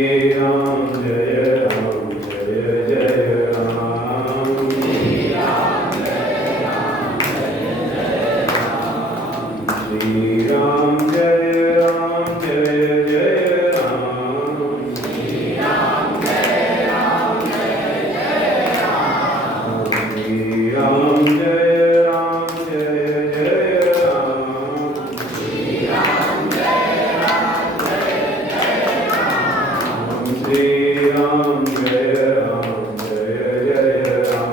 राम जय राम जय जय राम। श्री राम जय राम जय जय राम। श्री राम जय राम जय जय राम। श्री राम जय राम जय जय राम। श्री राम जय राम जय जय राम। श्री राम जय राम जय जय राम।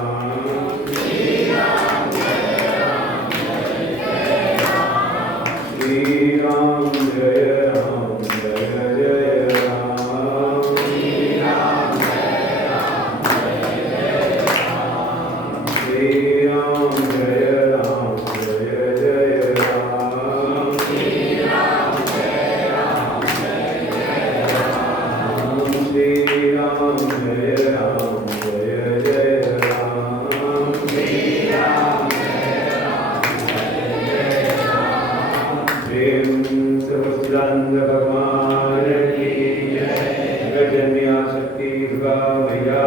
श्री राम जय राम जय जय राम। श्री राम जय राम जय जय राम। श्री राम जय राम जय जय राम। श्री राम जय राम जय जय राम। श्री राम जय राम जय जय राम। श्री राम जय राम जय जय राम। श्री राम जय राम जय जय राम। श्री राम जय राम जय जय राम। प्रेम से सच्चिदानंद भगवान की जय। गजन्या शक्ति दुर्गा मैया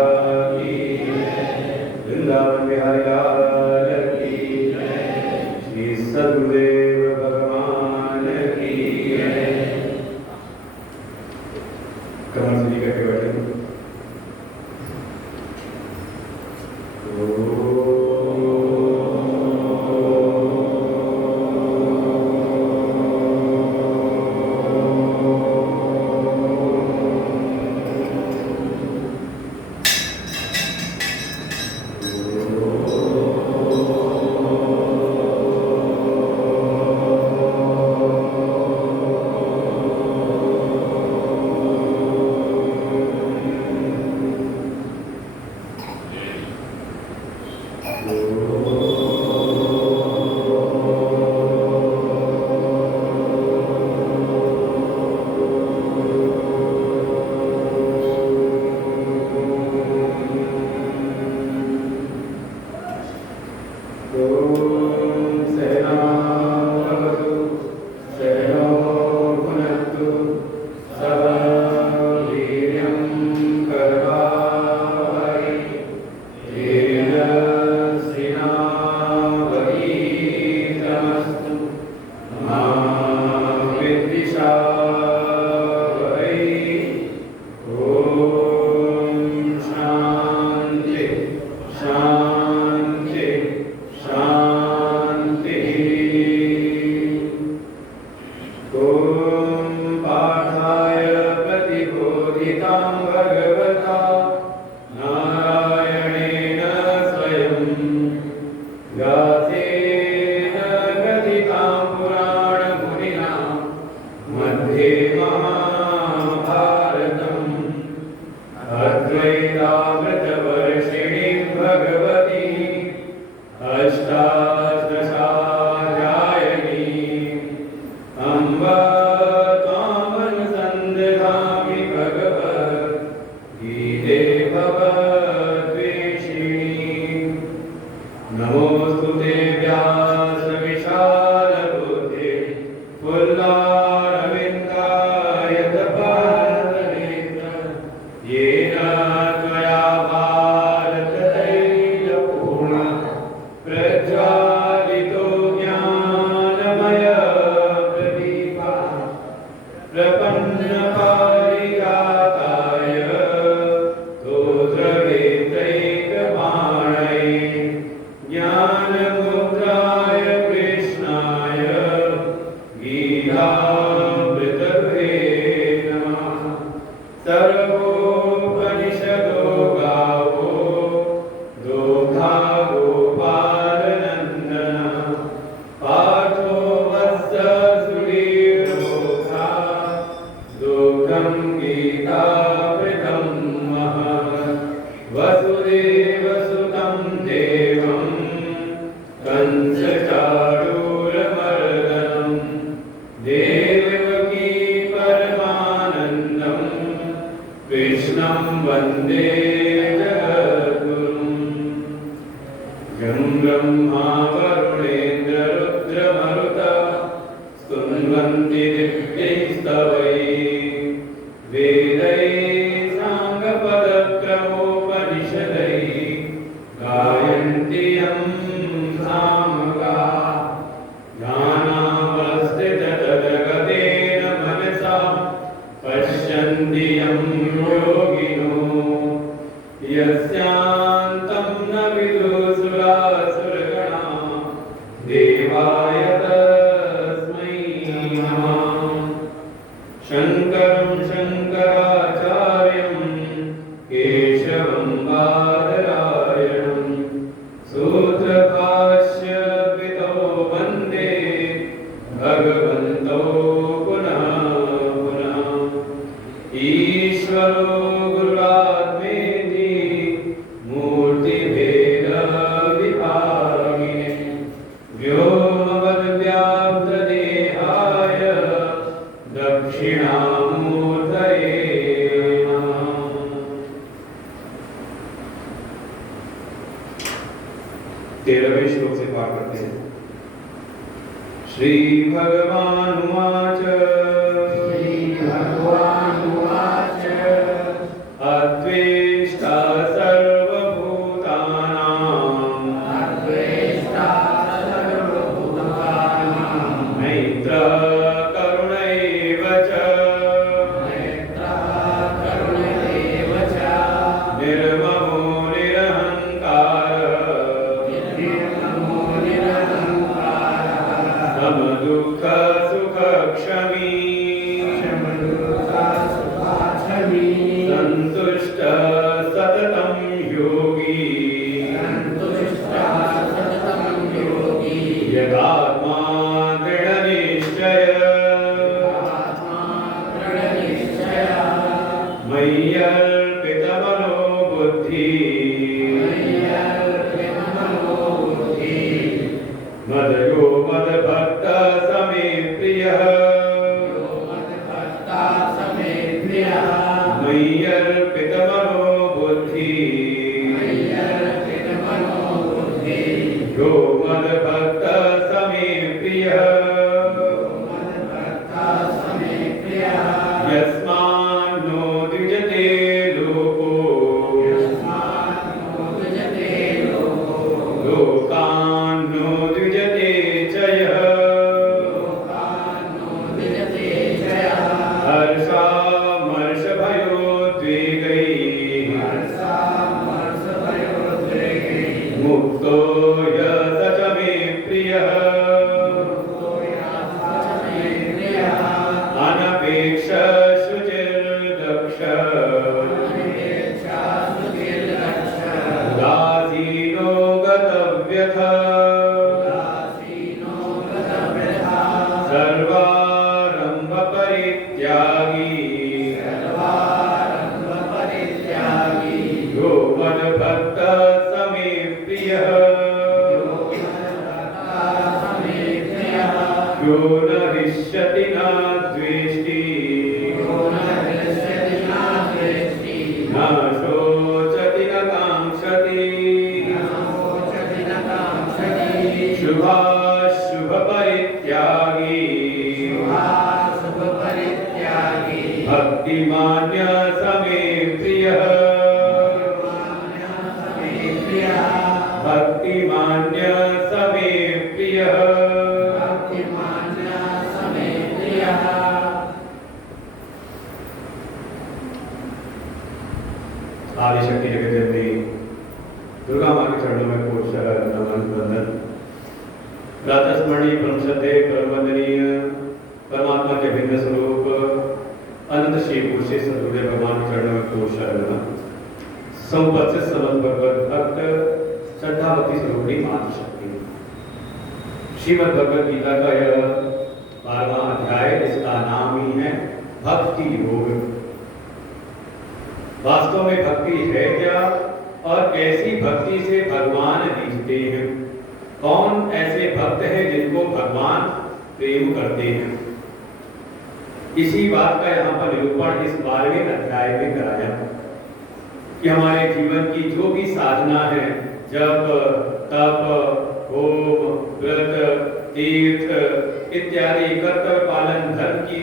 की जय। वृंदावन बिहारी लाल की जय। श्री सद्गुरुदेव भगवान की जय। कमल जी करके बैठे। स्तवै वेदै साङ्गपदक्रमोपनिषदैः गायन्ति यं सामगा ध्यानावस्थिततद्गतेन मनसा पश्यन्ति यं योगिनो यस्यान्तं न विदुसुरासुरगणा देवाय तस्मै नमः। शङ्करं शङ्कराचार्यं केशवं बादरायणं सूत्रभाष्यकृतो वन्दे भगवन्तौ पुनः पुनः। ईश्वरो गुरुरात्मेति मूर्तिभेदविभागिने व्योमवद्व्याप्तदेहाय दक्षिणामूर्तये नमः। 13वें श्लोक से पाठ करते हैं। श्री भगवानुवाच अद्वेष्टा सर्वभूतानां मैत्रः करुण एव च निर्ममो निरहङ्कारः समदुःखसुखक्षमी सन्तुष्टः सततं योगी यदात्मा दृढनिश्चयः मय्यर्पितमनो बुद्धिः मदयो मदभक्तः समे प्रियः मय्यर्पितमनो बुद्धिः यो मदभक्तः समे प्रियः यस्मान्नो द्विजते लोको लोकान्नो द्विजते च यः हर्षामर्षभयोद्वेगैः मुक्तो यः स च मे प्रियः अनपेक्षः शुचिर्दक्षः उदासीनो गतव्यथः सर्वारम्भपरित्यागी यो मद्भक्तः समे प्रियः यो न हृष्यति न द्वेष्टि न शोचति न काङ्क्षति शुभाशुभपरित्यागी भक्तिमान्यः समे प्रियः भक्तिमान्यः समे प्रियः आदिशक्ति जगत जननी दुर्गा माँ के चरणों में कोट नमन वंदन। प्रातस्मरणीय परम श्रद्धेय परम वंदनीय परमात्मा के भिन्न स्वरूप अनंत श्री पुरुष सदगुरुदेव भगवान के चरणों में कोट नमन। समुपस्थित समस्त भगवत भक्त श्रद्धावती स्वरूपिणी आदिशक्ति। श्रीमद् भगवद गीता का यह 12वां अध्याय, इसका नाम ही है भक्ति योग। वास्तव में भक्ति है क्या और कैसी भक्ति से भगवान रीझते हैं? कौन ऐसे भक्त हैं जिनको भगवान प्रेम करते हैं? इसी बात का यहाँ पर निरूपण इस 12वें अध्याय में कराया कि हमारे जीवन की जो भी साधना है, जप, तप, होम, व्रत, तीर्थ इत्यादि कर्तव्य पालन, धर्म की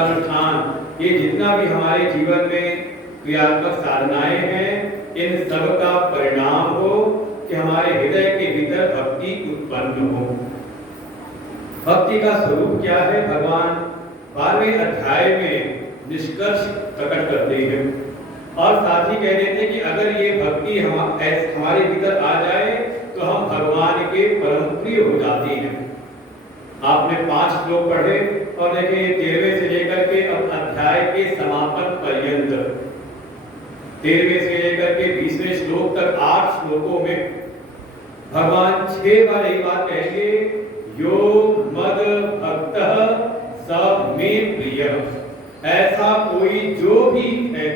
अनुष्ठान, ये जितना भी हमारे जीवन में क्रियात्मक साधनाएं हैं, इन सब का परिणाम हो कि हमारे हृदय के भीतर भक्ति उत्पन्न हो। भक्ति का स्वरूप क्या है, भगवान 12वें अध्याय में निष्कर्ष प्रकट करते हैं और साथ ही कह देते हैं कि अगर ये भक्ति हमारे भीतर आ जाए तो हम भगवान के परम प्रिय हो जाते हैं। आपने 5 श्लोक पढ़े और देखिए 13वें से लेकर के अब अध्याय के समापन पर्यंत 13वें से लेकर के 20वें श्लोक तक 8 श्लोकों में भगवान 6 बार यही बात कहेंगे, यो मद भक्तः स मे प्रियः। ऐसा कोई जो भी है,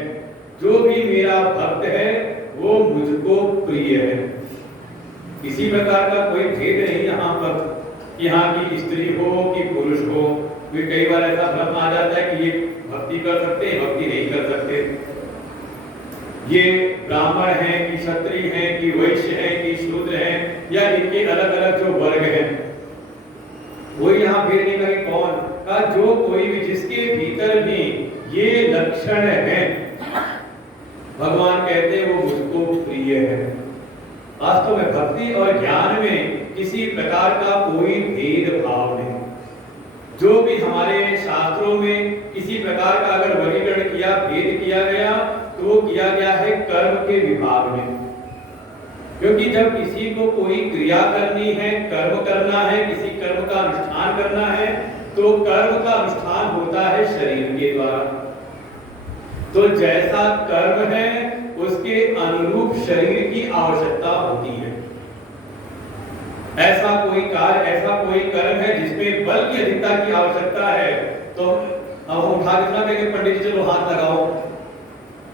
जो भी मेरा भक्त है, वो मुझको प्रिय है। किसी प्रकार का कोई भेद नहीं यहाँ पर, यहाँ की स्त्री हो कि पुरुष हो। फिर कई बार ऐसा भ्रम आ जाता है कि ये भक्ति कर सकते हैं, भक्ति नहीं कर सकते, ये ब्राह्मण हैं कि क्षत्रिय हैं कि वैश्य हैं कि शूद्र हैं, या इनके अलग अलग जो वर्ग हैं, वो यहाँ भेद नहीं करें कौन का, जो कोई भी जिसके भीतर भी ये लक्षण है, भगवान कहते हैं वो मुझको प्रिय है। वास्तव में भक्ति और ज्ञान में किसी प्रकार का कोई भेदभाव नहीं। जो भी हमारे शास्त्रों में किसी प्रकार का अगर वर्गीकरण किया, भेद किया गया, तो वो किया गया है कर्म के विभाग में। क्योंकि जब किसी को कोई क्रिया करनी है, कर्म करना है, किसी कर्म का अनुष्ठान करना है, तो कर्म का अनुष्ठान होता है शरीर के द्वारा। तो जैसा कर्म है उसके अनुरूप शरीर की आवश्यकता होती है। ऐसा कोई कार्य, ऐसा कोई कर्म है जिसमें बल की अधिकता की आवश्यकता है, तो अब हम उठा कितना कहेंगे, पंडित जी चलो हाथ लगाओ।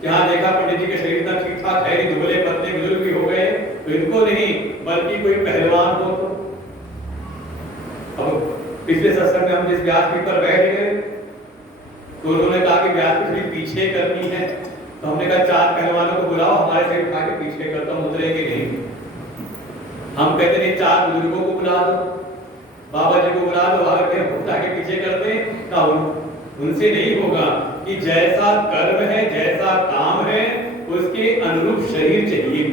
यहाँ देखा पंडित जी के शरीर इतना ठीक ठाक है, दुबले पतले बुजुर्ग भी हो गए, तो इनको नहीं, बल्कि कोई पहलवान हो। तो अब पिछले सत्संग में हम जिस व्यासपीठ पर बैठ गए तो उन्होंने कहा कि व्यासपीठ पीछे करनी है, तो हमने कहा 4 पहलवानों को बुलाओ, हमारे से उठा के पीछे करता हूं, उतरेंगे नहीं। हम कहते नहीं 4 बुजुर्गों को बुला दो, बाबा जी को बुला दो, आकर के उठा के पीछे करते हैं, उनसे नहीं होगा। कि जैसा कर्म है, जैसा काम है, उसके अनुरूप शरीर चाहिए।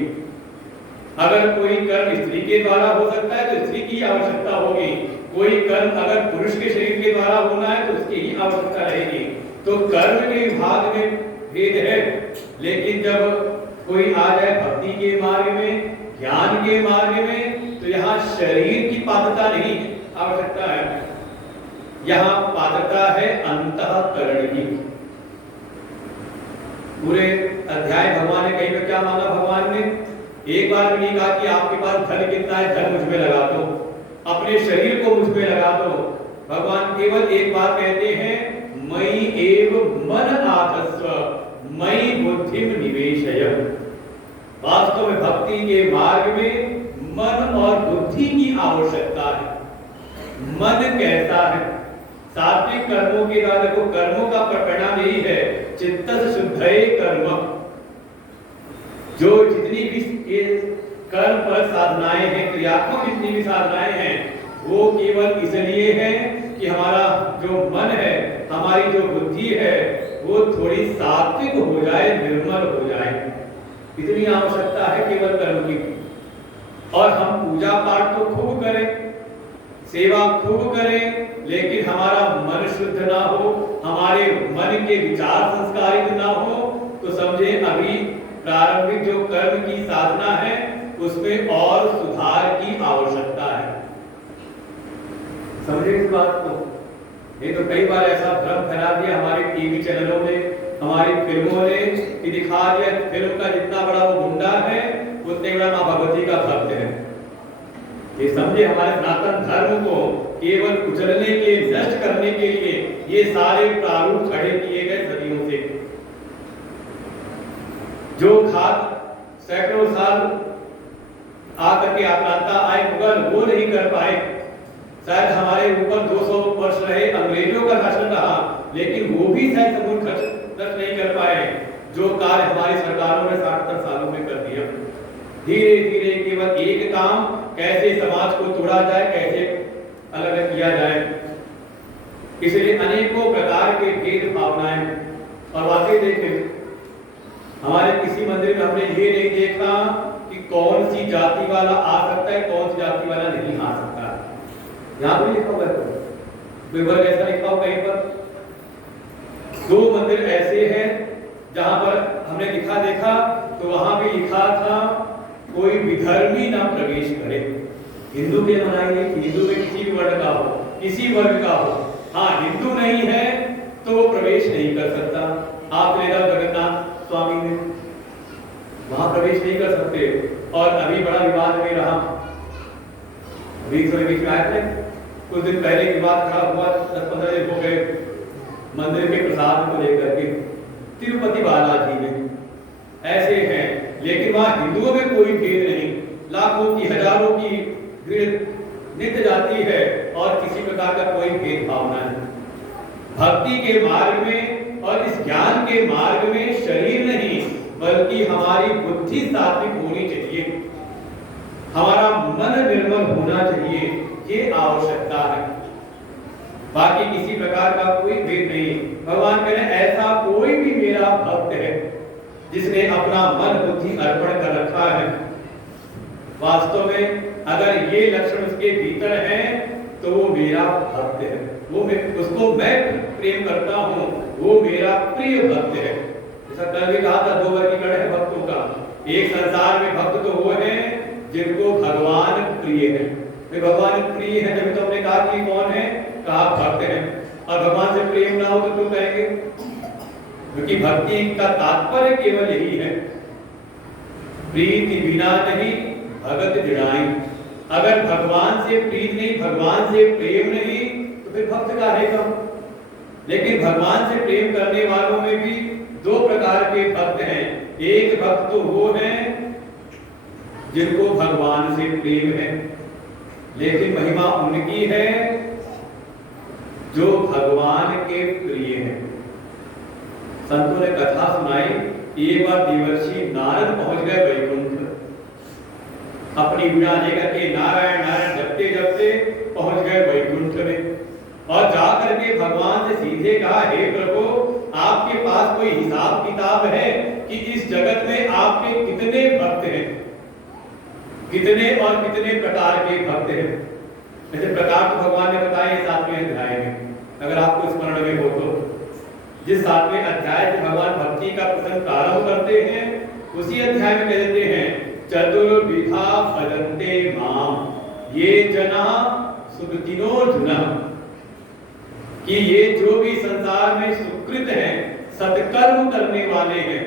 अगर कोई कर्म स्त्री के द्वारा हो सकता है तो स्त्री की आवश्यकता होगी, कोई कर्म अगर पुरुष के शरीर के द्वारा होना है तो उसकी ही आवश्यकता रहेगी। तो कर्म के विभाग में भेद है, लेकिन जब कोई आ जाए भक्ति के मार्ग में, ज्ञान के मार्ग में, तो यहाँ शरीर की पात्रता नहीं आवश्यकता है, यहाँ पात्रता है अंतःकरण की। पूरे अध्याय भगवान ने कहीं पे क्या माना, भगवान ने एक बार भी नहीं कहा कि आपके पास धन कितना है, धन मुझ में लगा दो, अपने शरीर को मुझ में लगा दो। भगवान केवल एक बात कहते हैं, मयि एव मन आधस्व मयि बुद्धिम निवेशय। वास्तव में भक्ति के मार्ग में मन और बुद्धि की आवश्यकता है। मन कैसा है, सात्विक कर्मों के द्वारा, देखो कर्मों का परिणाम यही है, चित्तस्य शुद्धये कर्म। जो जितनी भी कर्म पर साधनाएं हैं, क्रियात्मक जितनी भी साधनाएं हैं, वो केवल इसलिए है कि हमारा जो मन है, हमारी जो बुद्धि है, वो थोड़ी सात्विक हो जाए, निर्मल हो जाए। इतनी आवश्यकता है केवल कर्म की। और हम पूजा पाठ तो खूब करें, सेवा खूब करें, लेकिन हमारा मन शुद्ध ना हो, हमारे मन के विचार संस्कारित ना हो, तो समझे अभी प्रारंभिक जो कर्म की साधना है उसमें और सुधार की आवश्यकता है। समझे इस बात को? ये तो कई बार ऐसा भ्रम फैला दिया हमारे टीवी चैनलों में, हमारी फिल्मों ने, कि दिखा दिया फिल्म का जितना बड़ा वो गुंडा है उतने बड़ा मां भगवती का भक्त है। ये समझे, हमारे सनातन धर्म को केवल कुचलने के, नष्ट करने के लिए ये सारे प्रारूप खड़े किए गए सदियों से। जो खाद सैकड़ों साल आकर के आक्रांता आए मुगल, वो नहीं कर पाए। शायद हमारे ऊपर 200 वर्ष रहे, अंग्रेजों का शासन रहा, लेकिन वो भी शायद समूल नष्ट नहीं कर पाए जो कार्य हमारी सरकारों ने 60 सालों में कर दिया। धीरे धीरे केवल एक काम, कैसे समाज को तोड़ा जाए, कैसे अलग किया जाए। इसलिए अनेकों प्रकार के भेद भावनाएं और वाकई देखें, हमारे किसी मंदिर में हमने ये नहीं देखा कि कौन सी जाति वाला आ सकता है, कौन सी जाति वाला नहीं आ सकता। यहाँ भी लिखा हुआ है, कोई वर्ग ऐसा लिखा हो कहीं पर? 2 मंदिर ऐसे हैं जहां पर हमने देखा तो वहां भी लिखा था कोई विधर्मी ना प्रवेश करे। हिंदू के मनाइए, हिंदू में किसी भी वर्ण का हो, किसी वर्ग का हो, हाँ हिंदू नहीं है तो वो प्रवेश नहीं कर सकता। आप ले जाओ जगन्नाथ स्वामी ने, वहां प्रवेश नहीं कर सकते। और अभी बड़ा विवाद में रहा, बीच में आए थे कुछ दिन पहले विवाद खड़ा हुआ, 10-15 दिन हो गए मंदिर के प्रसाद को लेकर के, तिरुपति बालाजी में। ऐसे हैं, लेकिन वहां हिंदुओं में कोई भेद नहीं, लाखों की हजारों की भीड़ नित्य जाती है और किसी प्रकार का कोई भेदभाव नहीं। भक्ति के मार्ग में और इस ज्ञान के मार्ग में शरीर नहीं बल्कि हमारी बुद्धि सात्विक होनी चाहिए, हमारा मन निर्मल होना चाहिए, ये आवश्यकता है। बाकी किसी प्रकार का कोई भेद नहीं। भगवान कह रहे हैं ऐसा कोई भी मेरा भक्त है जिसने अपना मन बुद्धि अर्पण कर रखा है, वास्तव में अगर ये लक्षण उसके भीतर हैं तो वो मेरा भक्त है, वो उसको मैं प्रेम करता हूँ, वो मेरा प्रिय भक्त है। जैसा कल भी कहा था, 2 वर्गीकरण है भक्तों का। एक संसार में भक्त तो वो है जिनको भगवान प्रिय है। भगवान प्रिय है जब तो हमने कहा कि कौन है, कहा भक्त है। और भगवान से प्रेम ना हो तो क्यों कहेंगे? क्योंकि भक्ति का तात्पर्य केवल यही है, प्रीति बिना नहीं भगत जिड़ाई। अगर भगवान से प्रीत नहीं, भगवान से प्रेम नहीं तो फिर भक्त का है कम। लेकिन भगवान से प्रेम करने वालों में भी 2 प्रकार के भक्त हैं। एक भक्त तो वो है जिनको भगवान से प्रेम है, लेकिन महिमा उनकी है जो भगवान के प्रिय है। संतों ने कथा सुनाई, एक बार देवर्षि नारद पहुंच गए वैकुंठ, अपनी वीणा लेकर के नारायण नारायण जपते जपते पहुंच गए वैकुंठ में, और जाकर के भगवान से सीधे कहा, हे प्रभु, आपके पास कोई हिसाब किताब है कि इस जगत में आपके कितने भक्त हैं, कितने और कितने प्रकार के भक्त हैं? ऐसे प्रकार तो भगवान ने बताए 7वें अध्याय में, अगर आपको स्मरण में हो तो। जिस 7वें अध्याय में भगवान भक्ति का प्रसंग प्रारंभ करते हैं, उसी अध्याय में कह देते हैं, चतुर्विधा भजन्ते माम ये जना सुकृतिनोऽर्जुन, कि ये जो भी संसार में सुकृत हैं, सत्कर्म करने वाले हैं,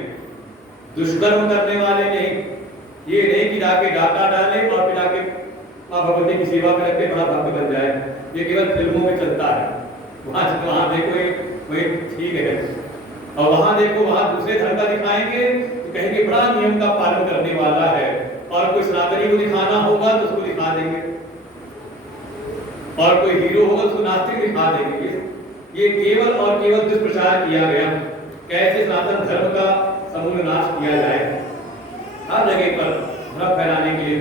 दुष्कर्म करने वाले नहीं। ये नहीं कि जाके डाका डाले और फिर जाके मां भगवती की सेवा में रखे बड़ा भक्त बन जाए, ये केवल फिल्मों में चलता है। वहां देखो वही ठीक है, और वहां देखो वहां दूसरे धर्म का दिखाएंगे तो कहेंगे बड़ा नियम का पालन करने वाला है, और कोई सनातनी को दिखाना होगा तो उसको दिखा देंगे, और कोई हीरो होगा तो उसको नास्तिक दिखा देंगे। ये केवल और केवल दुष्प्रचार किया गया, कैसे सनातन धर्म का समूल नाश किया जाए, हर जगह पर भ्रम फैलाने के लिए।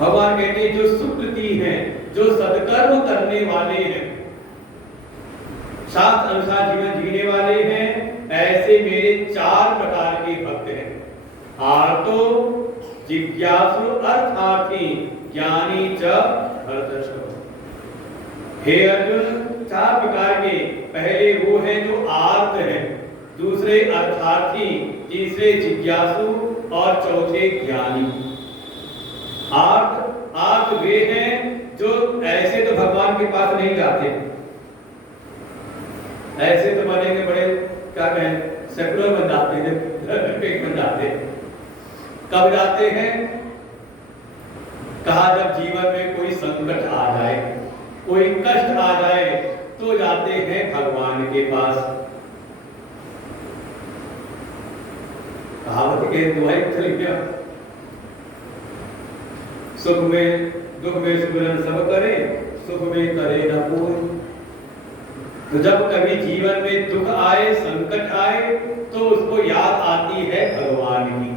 भगवान कहते हैं जो सुकृति हैं, जो सत्कर्म करने वाले हैं, शास्त्र अनुसार जीवन जीने वाले हैं, ऐसे मेरे 4 प्रकार के भक्त हैं। आर्तो, जिज्ञासु, अर्थार्थी, ज्ञानी च भरतर्षभ। हे अर्जुन, 4 प्रकार के, पहले वो हैं जो आर्त हैं, दूसरे अर्थार्थी, तीसरे जिज्ञासु और चौथे ज्ञानी। आर्त वे हैं जो ऐसे तो भगवान के पास नहीं जाते, ऐसे तो बनेंगे बड़े क्या कहें सेकुलर बन जाते हैं, धर्मनिरपेक्ष बन जाते हैं। कब जाते हैं? कहा जब जीवन में कोई संकट आ जाए, कोई कष्ट आ जाए तो जाते हैं भगवान के पास। कहावत के दुआई चल गया, सुख में दुख में सुमिरन सब करे, सुख में करे न कोई। तो जब कभी जीवन में दुख आए, संकट आए, तो उसको याद आती है भगवान की।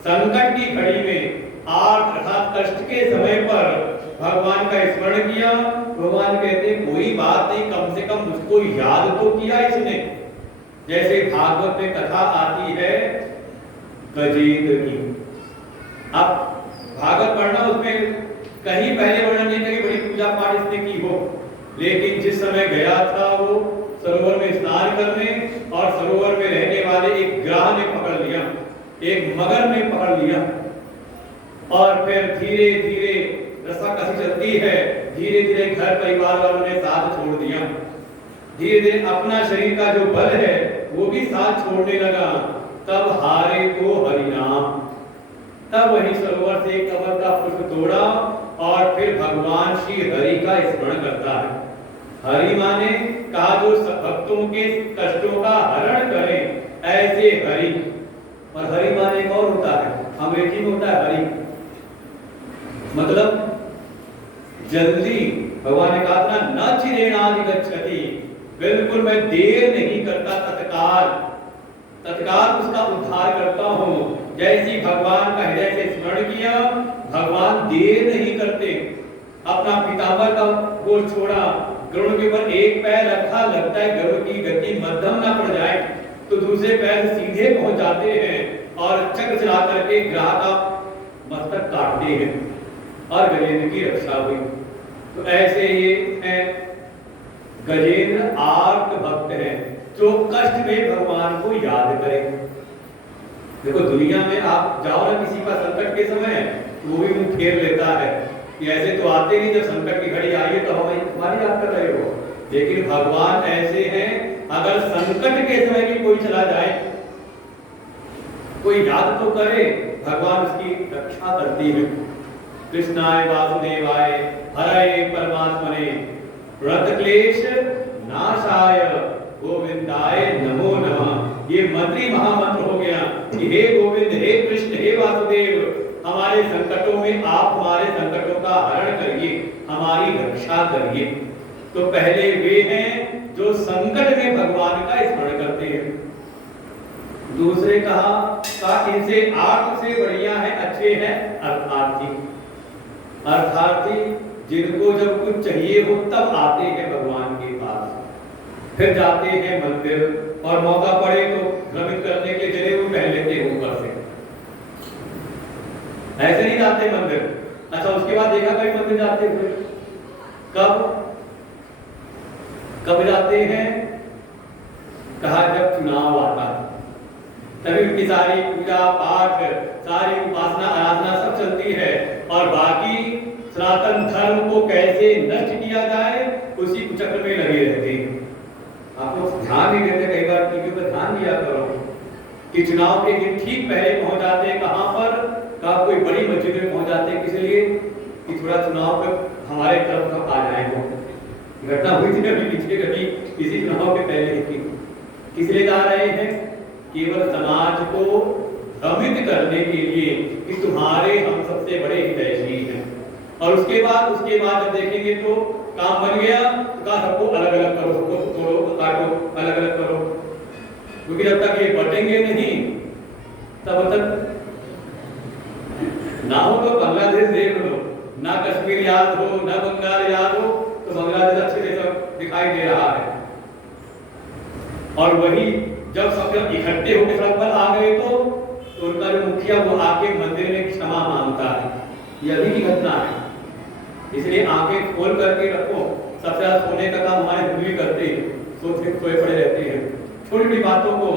संकट की घड़ी में, आर्त अर्थात कष्ट के समय पर भगवान का स्मरण किया, भगवान कहते कोई बात नहीं, कम से कम मुझको याद तो किया इसने। जैसे भागवत में कथा आती है गजेंद्र की। अब भागवत पढ़ना, उसमें कहीं पहले वर्णन नहीं कहीं बड़ी पूजा पाठ इसने की हो, लेकिन जिस समय गया था वो सरोवर में स्नान करने, और सरोवर में रहने वाले एक ग्राह ने पकड़ लिया, एक मगर ने पकड़ लिया, और फिर धीरे धीरे रस्साकशी चलती है, धीरे धीरे घर परिवार वालों ने साथ छोड़ दिया, धीरे धीरे अपना शरीर का जो बल है वो भी साथ छोड़ने लगा। तब हारे को हरिनाम, तब वही सरोवर से कमल का पुष्प तोड़ा और फिर भगवान श्री हरि का स्मरण करता है। हरि माने कहा जो भक्तों के कष्टों का हरण करे, ऐसे हरि। और हरि माने कौन होता है? अंग्रेजी में होता है हरि, मतलब जल्दी। भगवान ने कहा था न चिरेणाधिगच्छति, बिल्कुल मैं देर नहीं करता, तत्काल तत्काल उसका उद्धार करता हूं। जैसी भगवान का हृदय से स्मरण किया, भगवान देर नहीं करते, अपना पीताम्बर का गोश छोड़ा, गरुड़ के ऊपर एक पैर रखा, लगता है गरुड़ की गति मध्यम ना पड़ जाए, तो दूसरे पैर सीधे पहुंच जाते हैं और चक्र चला करके ग्राह का मस्तक काटते हैं और गजेंद्र की रक्षा हुई। तो ऐसे ये है गजेंद्र आर्त भक्त है जो कष्ट में भगवान को याद करे। देखो दुनिया में आप जाओ ना किसी का संकट के समय, वो भी मुंह फेर लेता है कि ऐसे तो आते नहीं, जब संकट की घड़ी आई है तो हम तुम्हारी याद कर रहे हो। लेकिन भगवान ऐसे हैं, अगर संकट के समय भी कोई चला जाए, कोई याद तो करे, भगवान उसकी रक्षा करती है। कृष्णाय वासुदेवाय हरये परमात्मने व्रत क्लेश नाशाय गोविंदाय नमो नमः। ये मंत्री महामंत्र हो गया कि हे गोविंद, हे कृष्ण, हे वासुदेव, हमारे संकटों में आप हमारे संकटों का हरण करिए, हमारी रक्षा करिए। तो पहले वे हैं जो संकट में भगवान का स्मरण करते हैं। दूसरे कहा इनसे आर्त से बढ़िया है, अच्छे हैं अर्थार्थी। अर्थार्थी जिनको जब कुछ चाहिए हो तब आते हैं भगवान के पास, फिर जाते हैं मंदिर, और मौका पड़े तो भ्रमित करने के लिए वो पहन लेते हैं ऊपर से, ऐसे नहीं जाते मंदिर। अच्छा उसके बाद देखा कहीं मंदिर जाते हुए, कब जाते हैं? कहा जब चुनाव आता है, तभी उनकी सारी पूजा पाठ, सारी उपासना आराधना सब चलती है, और बाकी सनातन धर्म को कैसे नष्ट किया जाए उसी चक्र में लगे रहते हैं। आप लोग ध्यान नहीं देते, कई बार टीवी पर ध्यान दिया करो कि चुनाव के दिन ठीक पहले पहुंच जाते हैं, कहां पर? कहा कोई बड़ी मस्जिद में पहुंच जाते हैं, किस लिए? कि थोड़ा चुनाव पर हमारे तरफ तक आ जाए। वो घटना हुई थी अभी पिछले कभी किसी चुनाव के पहले की। किस लिए जा रहे हैं? केवल समाज को भ्रमित करने के लिए कि तुम्हारे हम सबसे बड़े हितैषी हैं। और उसके बाद जब देखेंगे तो काम बन गया तो कहा सबको अलग अलग करो, सबको तोड़ो काटो, अलग अलग करो, क्योंकि जब तक ये बटेंगे नहीं तब तक ना हो तो बांग्लादेश देख लो, ना कश्मीर याद हो, ना बंगाल याद हो, तो बांग्लादेश अच्छे से दिखाई दे रहा है। और वही जब सब इकट्ठे होकर सड़क पर आ गए तो उनका जो मुखिया वो आके मंदिर में क्षमा मांगता है। ये अभी की घटना है, इसलिए आंखें खोल करके रखो। सबसे ज्यादा सोने का काम हमारे हिंदू ही करते हैं, सोए पड़े रहते हैं। छोटी छोटी बातों को,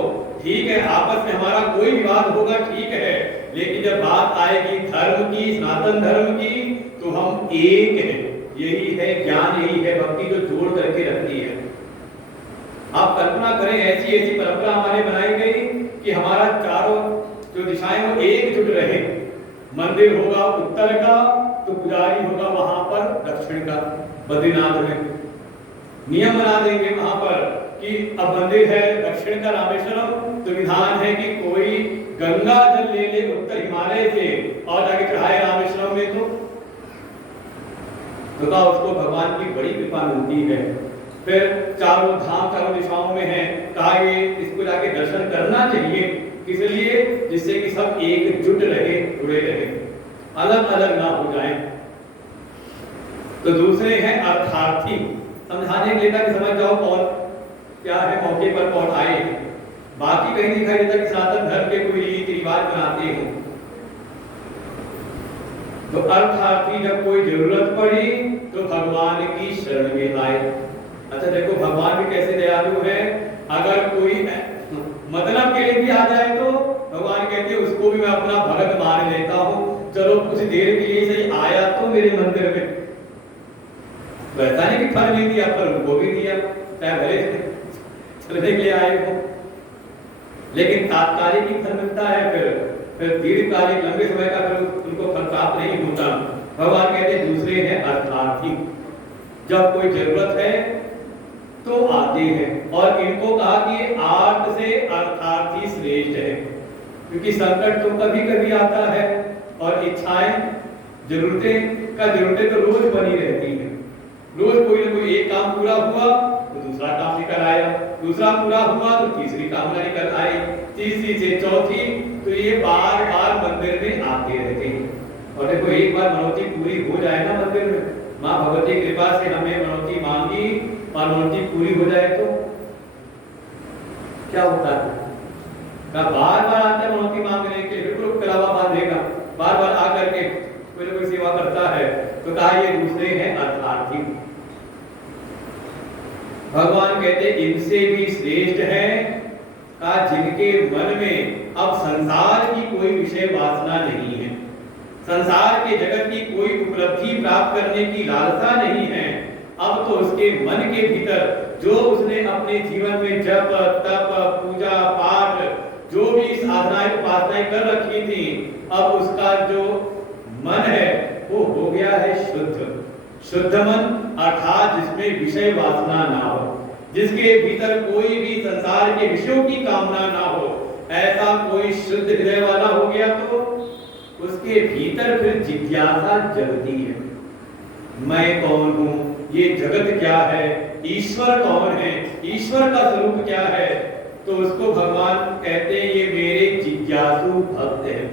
ठीक है आपस में हमारा कोई विवाद होगा, ठीक है, लेकिन जब बात आएगी धर्म की, सनातन धर्म की, तो हम एक हैं। यही है ज्ञान, यही है भक्ति जो जोड़ करके रखती है। आप कल्पना करें ऐसी ऐसी परंपरा हमारे बनाई गई कि हमारा चारों जो दिशाएं वो एकजुट रहे। मंदिर होगा उत्तर का तो पुजारी होगा वहां पर दक्षिण का। बद्रीनाथ में नियम बना देंगे वहां पर कि अब मंदिर है दक्षिण का रामेश्वरम, तो विधान है कि कोई गंगा जल ले ले उत्तर हिमालय से और जाके चढ़ाए रामेश्वरम में, तो उसको भगवान की बड़ी कृपा मिलती है। फिर चारों धाम चारों दिशाओं में है, कहा ये इसको जाके दर्शन करना चाहिए, इसलिए जिससे कि सब एकजुट रहे, जुड़े रहे, अलग अलग ना हो जाएं। तो दूसरे हैं अर्थार्थी, समझाने के लिए था कि समझ जाओ कौन क्या है, मौके पर कौन आए। बाकी कहीं दिखाई देता कि सनातन धर्म के कोई रीति रिवाज बनाते हो। तो अर्थार्थी जब कोई जरूरत पड़ी तो भगवान की शरण में आए। अच्छा देखो भगवान भी कैसे दयालु है, अगर कोई मतलब के लिए भी आ जाए तो भगवान कहते हैं उसको भी मैं अपना भगत मान लेता हूँ, चलो कुछ देर के लिए सही आया तो मेरे मंदिर में। तो ऐसा नहीं कि फल नहीं दिया, फल उनको भी दिया, चाहे भले चलने के लिए आए हो, लेकिन तात्कालिक ही फल मिलता है, फिर दीर्घकालिक लंबे समय का फिर उनको फल प्राप्त नहीं होता। भगवान कहते हैं दूसरे हैं अर्थार्थी, जब कोई जरूरत है तो आते हैं। और इनको कहा कि आर्थ से अर्थार्थी श्रेष्ठ है, क्योंकि संकट तो कभी कभी आता है और इच्छाएं जरूरतें तो रोज बनी रहती हैं। रोज कोई ना कोई एक काम पूरा हुआ तो दूसरा काम निकल आया, दूसरा पूरा हुआ तो तीसरी कामना निकल आई, तीसरी से चौथी, तो ये बार बार मंदिर में आते रहते हैं। और देखो एक बार मनौती पूरी हो जाए ना मंदिर में, माँ भगवती की कृपा से हमें मनौती मांगी और मनौती पूरी हो जाए तो क्या होता है, बार बार आता है मनौती मांगने के, बिल्कुल कलावा बांधेगा, बार बार आकर के कोई ना कोई सेवा करता है। तो कहा ये दूसरे हैं अर्थार्थी। भगवान कहते इनसे भी श्रेष्ठ है का जिनके मन में अब संसार की कोई विषय वासना नहीं है, संसार के जगत की कोई उपलब्धि प्राप्त करने की लालसा नहीं है। अब तो उसके मन के भीतर जो उसने अपने जीवन में जप तप पूजा पाठ जो भी साधनाएं उपासनाएं कर रखी थी, अब उसका जो मन है वो हो गया है शुद्ध मन, अर्थात जिसमें विषय वासना ना हो, जिसके भीतर कोई भी संसार के विषयों की कामना ना हो, ऐसा कोई शुद्ध हृदय वाला हो गया तो उसके भीतर फिर जिज्ञासा जगती है, मैं कौन हूँ, ये जगत क्या है, ईश्वर कौन है, ईश्वर का स्वरूप क्या है। तो उसको भगवान कहते हैं ये मेरे जिज्ञासु भक्त हैं।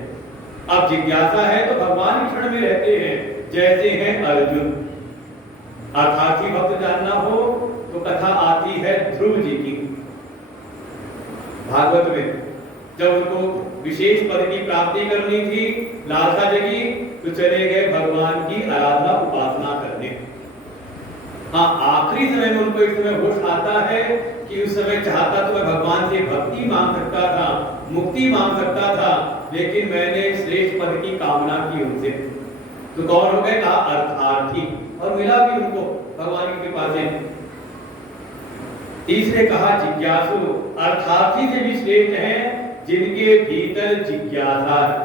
अब जिज्ञासा है तो भगवान की शरण में रहते हैं, जैसे हैं अर्जुन। अर्थार्थी भक्त जानना हो तो कथा आती है ध्रुव जी की भागवत में, जब उनको विशेष पद की प्राप्ति करनी थी, लालसा जगी, तो चले गए भगवान की आराधना उपासना करने। हाँ आखिरी समय में उनको एक समय होश आता है कि उस समय चाहता तो मैं भगवान से भक्ति मांग सकता था, मुक्ति मांग सकता था, लेकिन मैंने श्रेष्ठ पद की कामना की उनसे। तो कौन हो गए, कहा अर्थार्थी, और मिला भी उनको भगवान की कृपा से। तीसरे कहा जिज्ञासु, अर्थार्थी से भी श्रेष्ठ हैं जिनके भीतर जिज्ञासा है।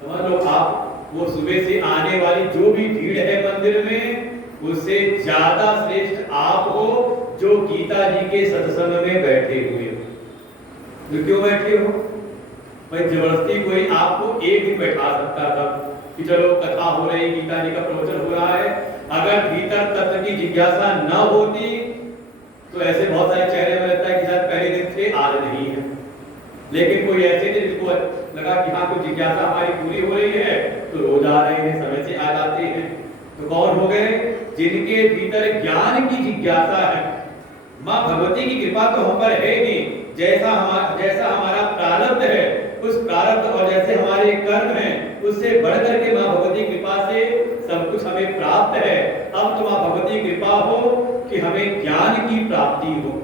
समझ लो आप, वो सुबह से आने वाली जो भी भीड़ है मंदिर में, उससे ज्यादा श्रेष्ठ आप हो जो गीता जी के सत्संग में बैठे हुए हो। तो क्यों बैठे हो भाई, जबरदस्ती कोई आपको एक दिन बैठा सकता था कि चलो कथा हो रही, गीता जी का प्रवचन हो रहा है, अगर भीतर तत्व की जिज्ञासा न होती तो ऐसे बहुत सारे चेहरे में लगता है कि शायद पहले दिन थे आज नहीं है, लेकिन कोई ऐसे थे जिसको लगा कि हाँ कुछ जिज्ञासा हमारी पूरी हो रही है तो रोज आ रहे हैं, समय से आ जाते हैं। तो कौन हो गए, जिनके भीतर ज्ञान की जिज्ञासा है। माँ भगवती की कृपा तो हम पर है नहीं, जैसा हमारा प्रारब्ध है, उस प्रारब्ध और जैसे हमारे कर्म हैं, उससे बढ़ करके माँ भगवती कृपा से सब कुछ हमें प्राप्त है। अब तो माँ भगवती कृपा हो कि हमें ज्ञान की प्राप्ति हो,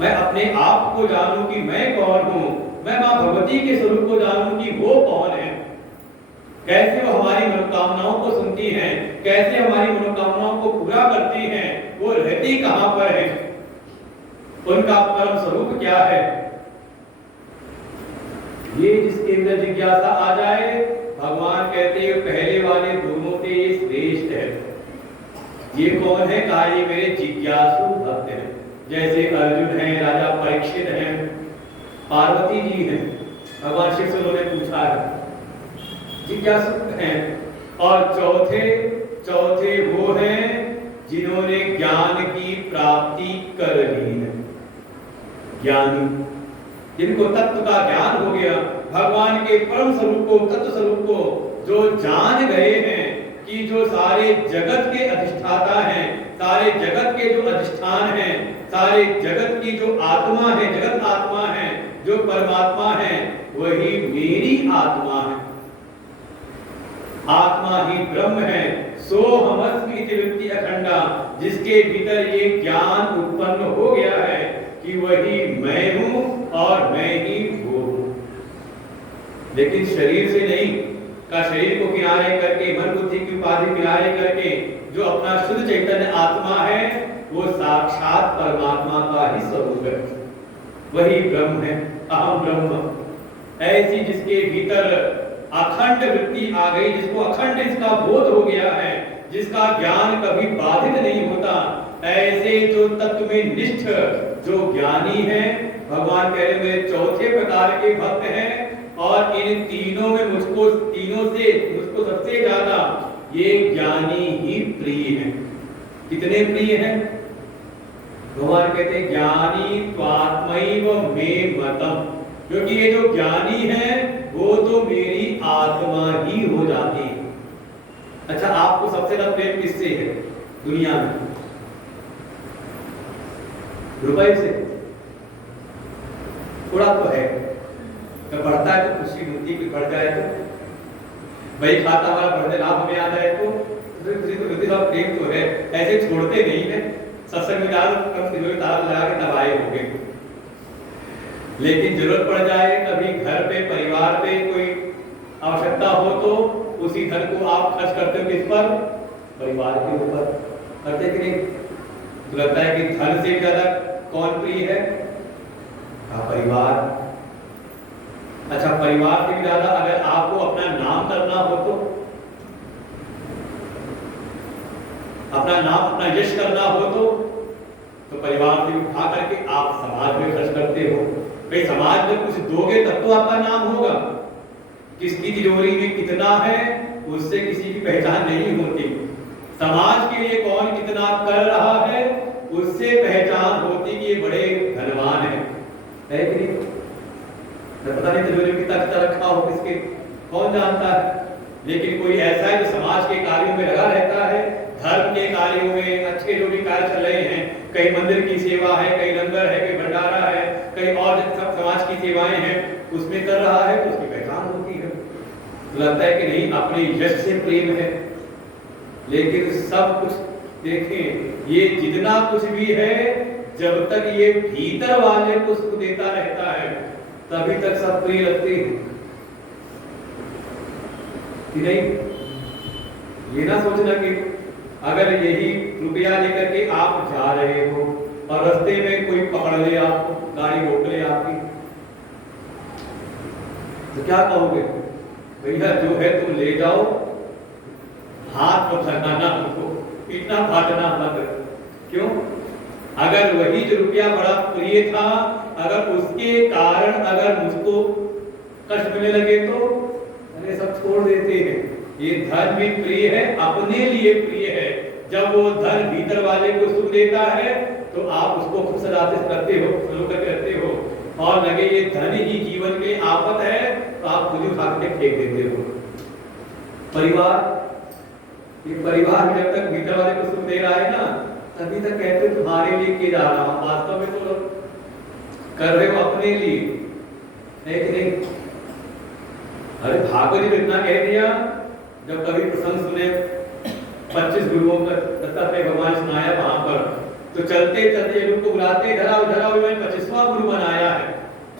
मैं अपने आप को जानूं कि मैं कौन हूँ, मैं माँ भगवती के स्वरूप को जानूं कि वो कौन है, कैसे वो हमारी मनोकामनाओं को सुनती हैं, कैसे हमारी मनोकामनाओं को पूरा करती हैं, वो रहती कहां पर है, उनका परम स्वरूप क्या है। ये जिसके अंदर जिज्ञासा आ जाए, भगवान कहते हैं पहले वाले दोनों से ये श्रेष्ठ है। ये कौन है, कहा ये मेरे जिज्ञासु भक्त हैं, जैसे अर्जुन है, राजा परीक्षित हैं, पार्वती जी हैं। भगवान शिव से उन्होंने पूछा है, जिज्ञासु हैं। और चौथे वो हैं जिन्होंने ज्ञान की प्राप्ति कर ली है, ज्ञानी, जिनको तत्व का ज्ञान हो गया, भगवान के परम स्वरूप को, तत्व स्वरूप को जो जान गए हैं, कि जो सारे जगत के अधिष्ठाता हैं, सारे जगत के जो अधिष्ठान हैं, सारे जगत की जो आत्मा है, जगत आत्मा है, जो परमात्मा है, वही मेरी आत्मा है। आत्मा ही ब्रह्म है। सो हमस्मि वृत्ति अखंडा, जिसके भीतर ये ज्ञान उत्पन्न हो गया है कि वही मैं हूं और मैं ही वो हूं। लेकिन शरीर से नहीं का, शरीर को किनारे करके, मन बुद्धि की उपाधि किनारे करके जो अपना शुद्ध चैतन्य आत्मा है, वो साक्षात परमात्मा का ही स्वरूप है, वही ब्रह्म है। अहम ब्रह्म। ऐसी जिसके भीतर अखंड वृत्ति आ गई, जिसको अखंड इसका बोध हो गया है, जिसका ज्ञान कभी बाधित नहीं होता, ऐसे जो तत्व में निष्ठ जो ज्ञानी है, भगवान कह रहे हैं चौथे प्रकार के भक्त हैं, और इन तीनों में मुझको सबसे ज्यादा ये ज्ञानी ही प्रिय है। कितने प्रिय हैं? भगवान कहते हैं ज्ञानी त्वात्मैव मे मतम, क्योंकि ये जो ज्ञानी है वो तो मेरी आत्मा ही हो जाती है। अच्छा, आपको सबसे ज्यादा प्रेम किससे है दुनिया में? रुपए से? थोड़ा तो है, तो बढ़ता है तो खुशी मिलती, कोई बढ़ जाए तो भाई खाता हमारा बढ़ते लाभ में आ जाए तो प्रेम तो है, ऐसे छोड़ते नहीं है। सत्संग में लगा के तब आए होंगे, लेकिन जरूरत पड़ जाए कभी घर पे, परिवार पे कोई आवश्यकता हो तो उसी धन को आप खर्च करते हो किस पर? परिवार के ऊपर। करते कि नहीं? तो लगता है कि धन से ज्यादा कौन प्रिय है? परिवार। अच्छा, परिवार से भी ज्यादा अगर आपको अपना नाम करना हो अपना नाम, अपना यश करना हो तो परिवार से उठा करके आप समाज में खर्च करते हो। भाई समाज में कुछ दोगे तब तो आपका नाम होगा। किसकी तिजोरी में कितना है उससे किसी की पहचान नहीं होती। समाज के लिए कौन कितना कर रहा है उससे पहचान होती कि ये बड़े धनवान है कि नहीं? पता नहीं तिजोरी में कितना रखा हो किसके, कौन जानता है। लेकिन कोई ऐसा है जो समाज के कार्यों में लगा रहता है, धर्म के कार्यों में, अच्छे जो भी कार्य चल रहे हैं, कहीं मंदिर की सेवा है, कहीं लंगर है, कहीं भंडारा है, कहीं और सब समाज की सेवाएं हैं, उसमें कर रहा है तो उसकी पहचान होती है। तो लगता है कि नहीं अपने यश से प्रेम है। लेकिन सब कुछ देखें, ये जितना कुछ भी है, जब तक ये भीतर वाले को सुख देता रहता है तभी तक सब प्रिय लगते हैं कि नहीं? ये ना सोचना कि अगर यही रुपया लेकर के आप जा रहे हो और रास्ते में कोई पकड़ ले आपको, गाड़ी रोक ले आपकी, तो क्या कहोगे? भैया जो है तुम ले जाओ, हाथ को थकाना हमको, इतना फाटना मत। क्यों? अगर वही जो रुपया बड़ा प्रिय था, अगर उसके कारण अगर मुझको कष्ट मिलने लगे तो अरे सब छोड़ देते हैं। ये धन भी प्रिय है, अपने लिए प्रिय है। जब वो धन भीतर वाले को सुख देता है तो आप उसको खुद सजाते करते हो, करते हो, और लगे ये धन ही जीवन के आफत है तो आप खुद उठा के फेंक देते हो। परिवार, ये परिवार जब तक भीतर वाले को सुख दे रहा है ना, तभी तक कहते हो तुम्हारे लिए किया जा रहा हूं, वास्तव में तो कर रहे हो अपने लिए, है कि नहीं? अरे भागवत जी इतना कह दिया, जब कभी प्रसंग सुने 25 गुरुओं का दत्तात्रेय भगवान सुनाया वहां पर, तो चलते चलते ये लोग को बुलाते, धराओ धराओ, मैंने 25वां गुरु बनाया है।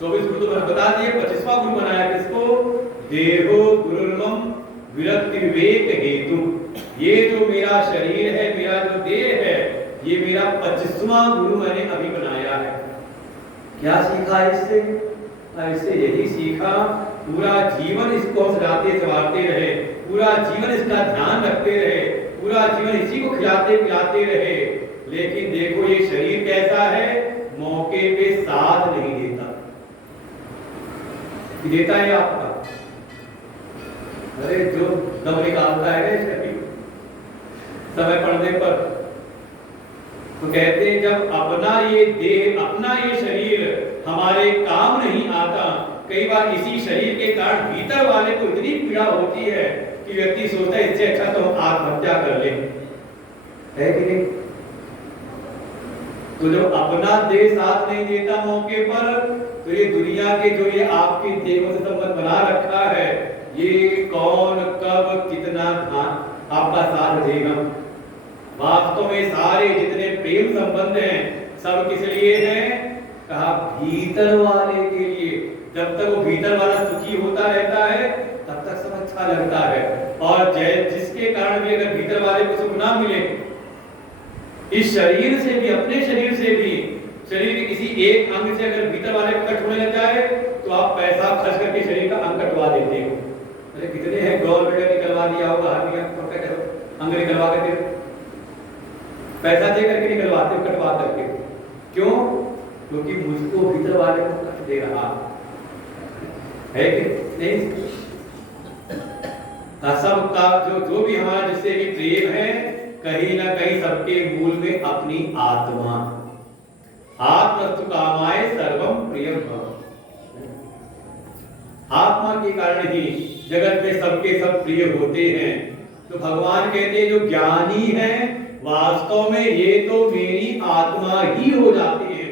24 गुरु तो बता दिए, 25वां गुरु बनाया किसको? देहो गुरुर्मम विरक्ति विवेक हेतु। ये जो मेरा शरीर है, मेरा जो देह है, ये मेरा 25वां गुरु मैंने अभी बनाया है। क्या सीखा इससे? इससे यही सीखा, पूरा जीवन इसको सजाते संवारते रहे, पूरा जीवन इसका ध्यान रखते रहे, पूरा जीवन इसी को खिलाते पिलाते रहे। लेकिन देखो ये शरीर कैसा है, मौके पे साथ नहीं देता। देता है आपका? अरे जो दम निकालता है शरीर समय पड़ने पर। तो कहते हैं जब अपना ये देह, अपना ये शरीर हमारे काम नहीं आता, कई बार इसी शरीर के कारण भीतर वाले को इतनी पीड़ा होती है कि व्यक्ति सोचता है इससे अच्छा तो हम आत्महत्या कर लें, है कि नहीं? तो जब अपना देह साथ नहीं देता मौके पर, तो ये दुनिया के जो ये आपके देहों से संबंध बना रखा है, ये कौन कब कितना आपका साथ देगा? वास्तव में सारे जितने प्रेम संबंध हैं सब किस लिए हैं? कहा भीतर वाले के लिए। जब तक वो भीतर वाला सुखी होता रहता है तब तक सब अच्छा लगता है। और जिसके कारण भी अगर भीतर वाले को सुख ना मिले, इस शरीर से भी, अपने शरीर से भी, शरीर के किसी एक अंग से अगर भीतर वाले को कट होने लग जाए तो आप पैसा खर्च करके शरीर का अंग कटवा देते हो। अरे कितने हैं गवर्नमेंट ने निकलवा दिया होगा, अंग निकलवा करके पैसा दे करके निकलवाते हो, कटवा करके। क्यों? क्योंकि मुझको भीतर वाले को कट दे रहा है कि नहीं? सबका जो भी हमारा जिससे भी प्रेम है, कहीं ना कहीं सबके मूल में अपनी आत्मा। आत्मस्तु कामाय सर्वम प्रियम भव। आत्मा के कारण ही जगत में सबके सब प्रिय होते हैं। तो भगवान कहते हैं जो ज्ञानी है वास्तव में ये तो मेरी आत्मा ही हो जाती है।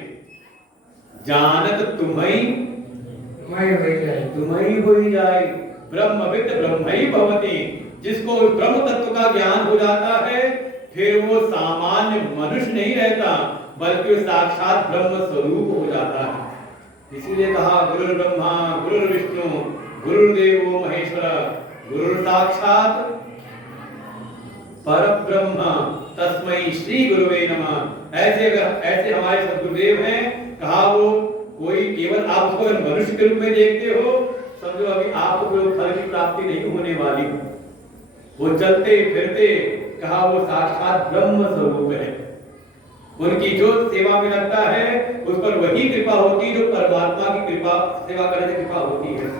जानत तुम्हें हो ही जाए, ब्रह्मविद ब्रह्मई भवति। जिसको ब्रह्म तत्व का ज्ञान हो जाता है फिर वो सामान्य मनुष्य नहीं रहता, बल्कि साक्षात ब्रह्म स्वरूप हो जाता है। इसीलिए कहा गुरु ब्रह्मा गुरु विष्णु गुरुदेवो महेश्वर, गुरु साक्षात परब्रह्म तस्मै श्री गुरुवे नमः। ऐसे हमारे सद्गुरुदेव हैं। कहा वो कोई केवल आप उसको अगर मनुष्य के रूप में देखते हो, समझो अभी आपको कोई फल की प्राप्ति नहीं होने वाली। वो चलते फिरते, कहा वो साक्षात ब्रह्म स्वरूप है। उनकी जो सेवा में लगता है उस पर वही कृपा होती है जो परमात्मा की कृपा सेवा करने से कृपा होती है।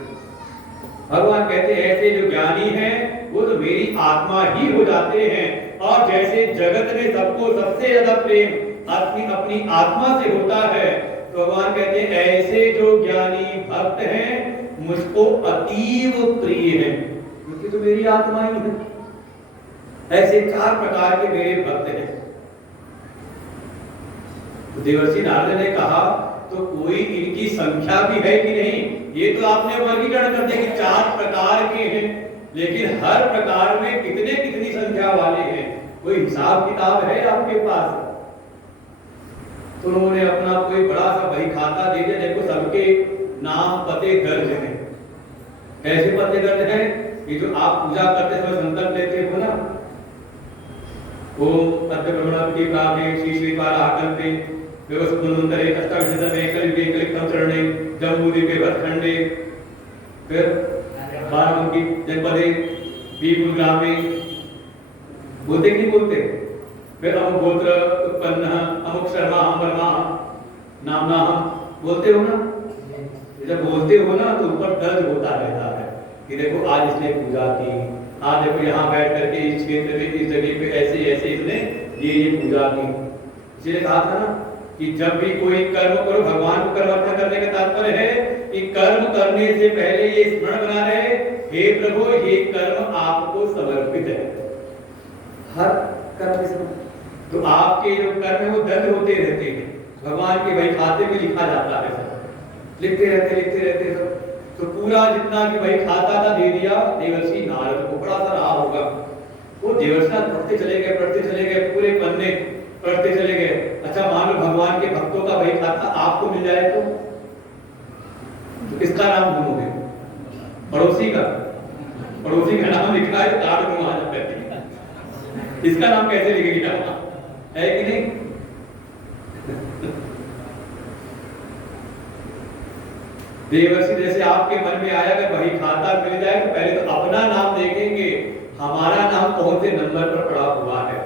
भगवान कहते हैं ऐसे जो ज्ञानी हैं वो तो मेरी आत्मा ही हो जाते हैं। और जैसे जगत में सबको सबसे ज्यादा प्रेम अपनी अपनी आत्मा से होता है, तो भगवान कहते हैं ऐसे जो ज्ञानी भक्त हैं मुझको अतीव प्रिय हैं, क्योंकि तो मेरी आत्मा ही है। ऐसे 4 प्रकार के मेरे भक्त हैं। तो देवर्षि नारद ने कहा तो कोई इनकी संख्या भी है कि नहीं? ये तो आपने वर्गीकरण कर दिया कि 4 प्रकार के हैं, लेकिन हर प्रकार में कितने कितनी संख्या वाले हैं, कोई हिसाब किताब है आपके पास? तो उन्होंने अपना कोई बड़ा सा बही खाता दे दिया, देखो सबके नाम पते दर्ज हैं। कैसे पते दर्ज हैं? ये जो आप पूजा करते समय संकल्प लेते हो ना, ओम तत्व ब्रह्मणि प्राप्ते श्री श्री पाराकल्पे व्यवस्थानुन्तरे अष्टाविंशतमे कलियुगे कलियुगं चरणे जम्बूद्वीपे भरतखंडे, फिर बाराबंकी जनपदे बीपुर ग्रामे, बोलते कि नहीं बोलते? फिर अमुक गोत्र उत्पन्न अमुक शर्मा हम वर्मा नामना हम, बोलते हो ना? जब बोलते हो ना तो ऊपर दर्ज होता रहता है कि देखो आज इसने पूजा की, आज देखो यहाँ बैठ करके इस क्षेत्र में इस जगह पे ऐसे ऐसे इसने ये पूजा की। इसलिए कहा था ना कि जब भी कोई कर्म करो, भगवान को कर्म अर्पण करने का तात्पर्य है कि कर्म करने से पहले ये स्मरण बना रहे, हे प्रभु ये कर्म आपको समर्पित है। हर कर्म से तो आपके जो कर्म है वो दर्ज होते रहते हैं, भगवान के भाई खाते में लिखा जाता है, सब लिखते रहते सब। तो पूरा जितना भी भाई खाता था दे दिया देवर्षि नारद को, बड़ा सा रहा होगा। वो देवर्षि पढ़ते चले गए पूरे पन्ने पढ़ते चले गए। अच्छा मान लो भगवान के भक्तों का भाई खाता आपको मिल जाए तो किसका नाम घूमोगे? पड़ोसी का नाम लिखा है कार्ड में वहां जाकर, इसका नाम कैसे लिखेगी ना, है कि नहीं? देवर्षि जैसे आपके मन में आया अगर वही खाता मिल जाए तो पहले तो अपना नाम देखेंगे, हमारा नाम कौन से नंबर पर पड़ा हुआ है।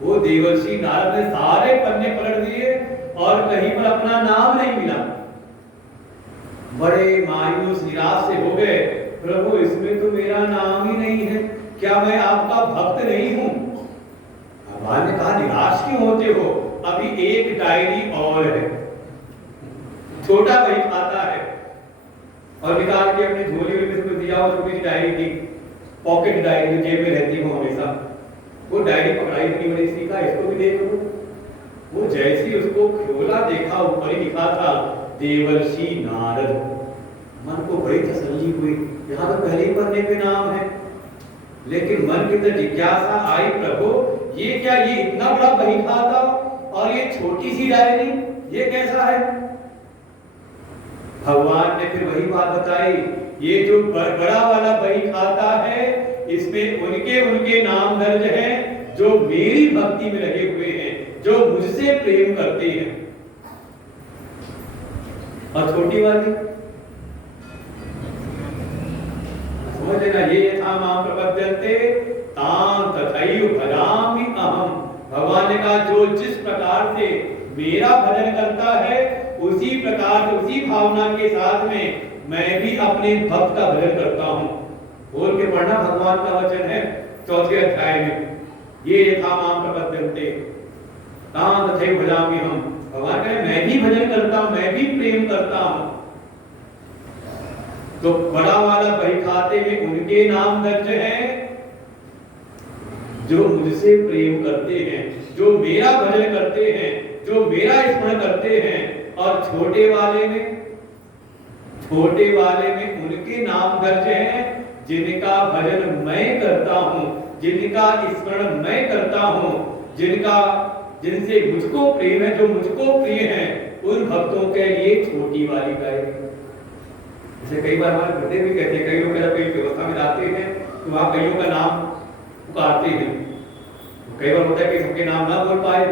वो देवर्षि नारद ने सारे पन्ने पलट दिए और कहीं पर अपना नाम नहीं मिला। बड़े मायूस निराश से हो गए, प्रभु इसमें तो मेरा नाम ही नहीं है, क्या मैं आपका भक्त नहीं हूं? भगवान ने कहा निराश क्यों होते हो, अभी एक डायरी और है। छोटा भाई खाता है और निकाल के अपनी झोली में दिया और छोटी डायरी थी, पॉकेट डायरी जो जेब में रहती हो हमेशा, वो डायरी पकड़ाई अपनी बड़ी सीखा, इसको भी देख लो। वो जैसी उसको खोला देखा ऊपर ही लिखा था देवर्षि नारद। मन को बड़ी तसल्ली हुई, यहाँ तो पहले ही पढ़ने पे नाम है, लेकिन मन की तो जिज्ञासा आई, प्रभु ये क्या, ये इतना बड़ा बही खाता और ये छोटी सी डायरी, ये कैसा है? भगवान ने फिर वही बात बताई, ये जो बड़ा वाला बही खाता है इसमें उनके उनके नाम दर्ज हैं जो मेरी भक्ति में लगे हुए हैं, जो मुझसे प्रेम करते हैं। और छोटी वाली समझ लेना, ये यथा मां प्रपद्यन्ते तां तथैव भजामि अहम। भगवान ने कहा जो जिस प्रकार से मेरा भजन करता है उसी प्रकार से, उसी भावना के साथ में मैं भी अपने भक्त का भजन करता हूं। बोल के पढ़ना, भगवान का वचन है 4वें अध्याय में, ये यथा मां प्रपद्यन्ते तां तथैव भजामि अहम। भगवान कहे मैं भी भजन करता हूं, मैं भी प्रेम करता हूं। तो बड़ा वाला बही खाते में उनके नाम दर्ज हैं जो मुझसे प्रेम करते हैं, जो मेरा भजन करते हैं, जो मेरा स्मरण करते हैं। और छोटे वाले में उनके नाम दर्ज हैं जिनका भजन मैं करता हूं, जिनका स्मरण मैं करता हूं, जिनसे मुझको प्रेम है, जो मुझको प्रिय है, उन भक्तों के लिए छोटी वाली डायरी। जैसे कई बार हमारे हृदय भी कहते हैं, कई लोग जब कई व्यवस्था में जाते हैं तो वहां कईयों का नाम पुकारते हैं। कई बार होता है कि सबके नाम ना बोल पाए,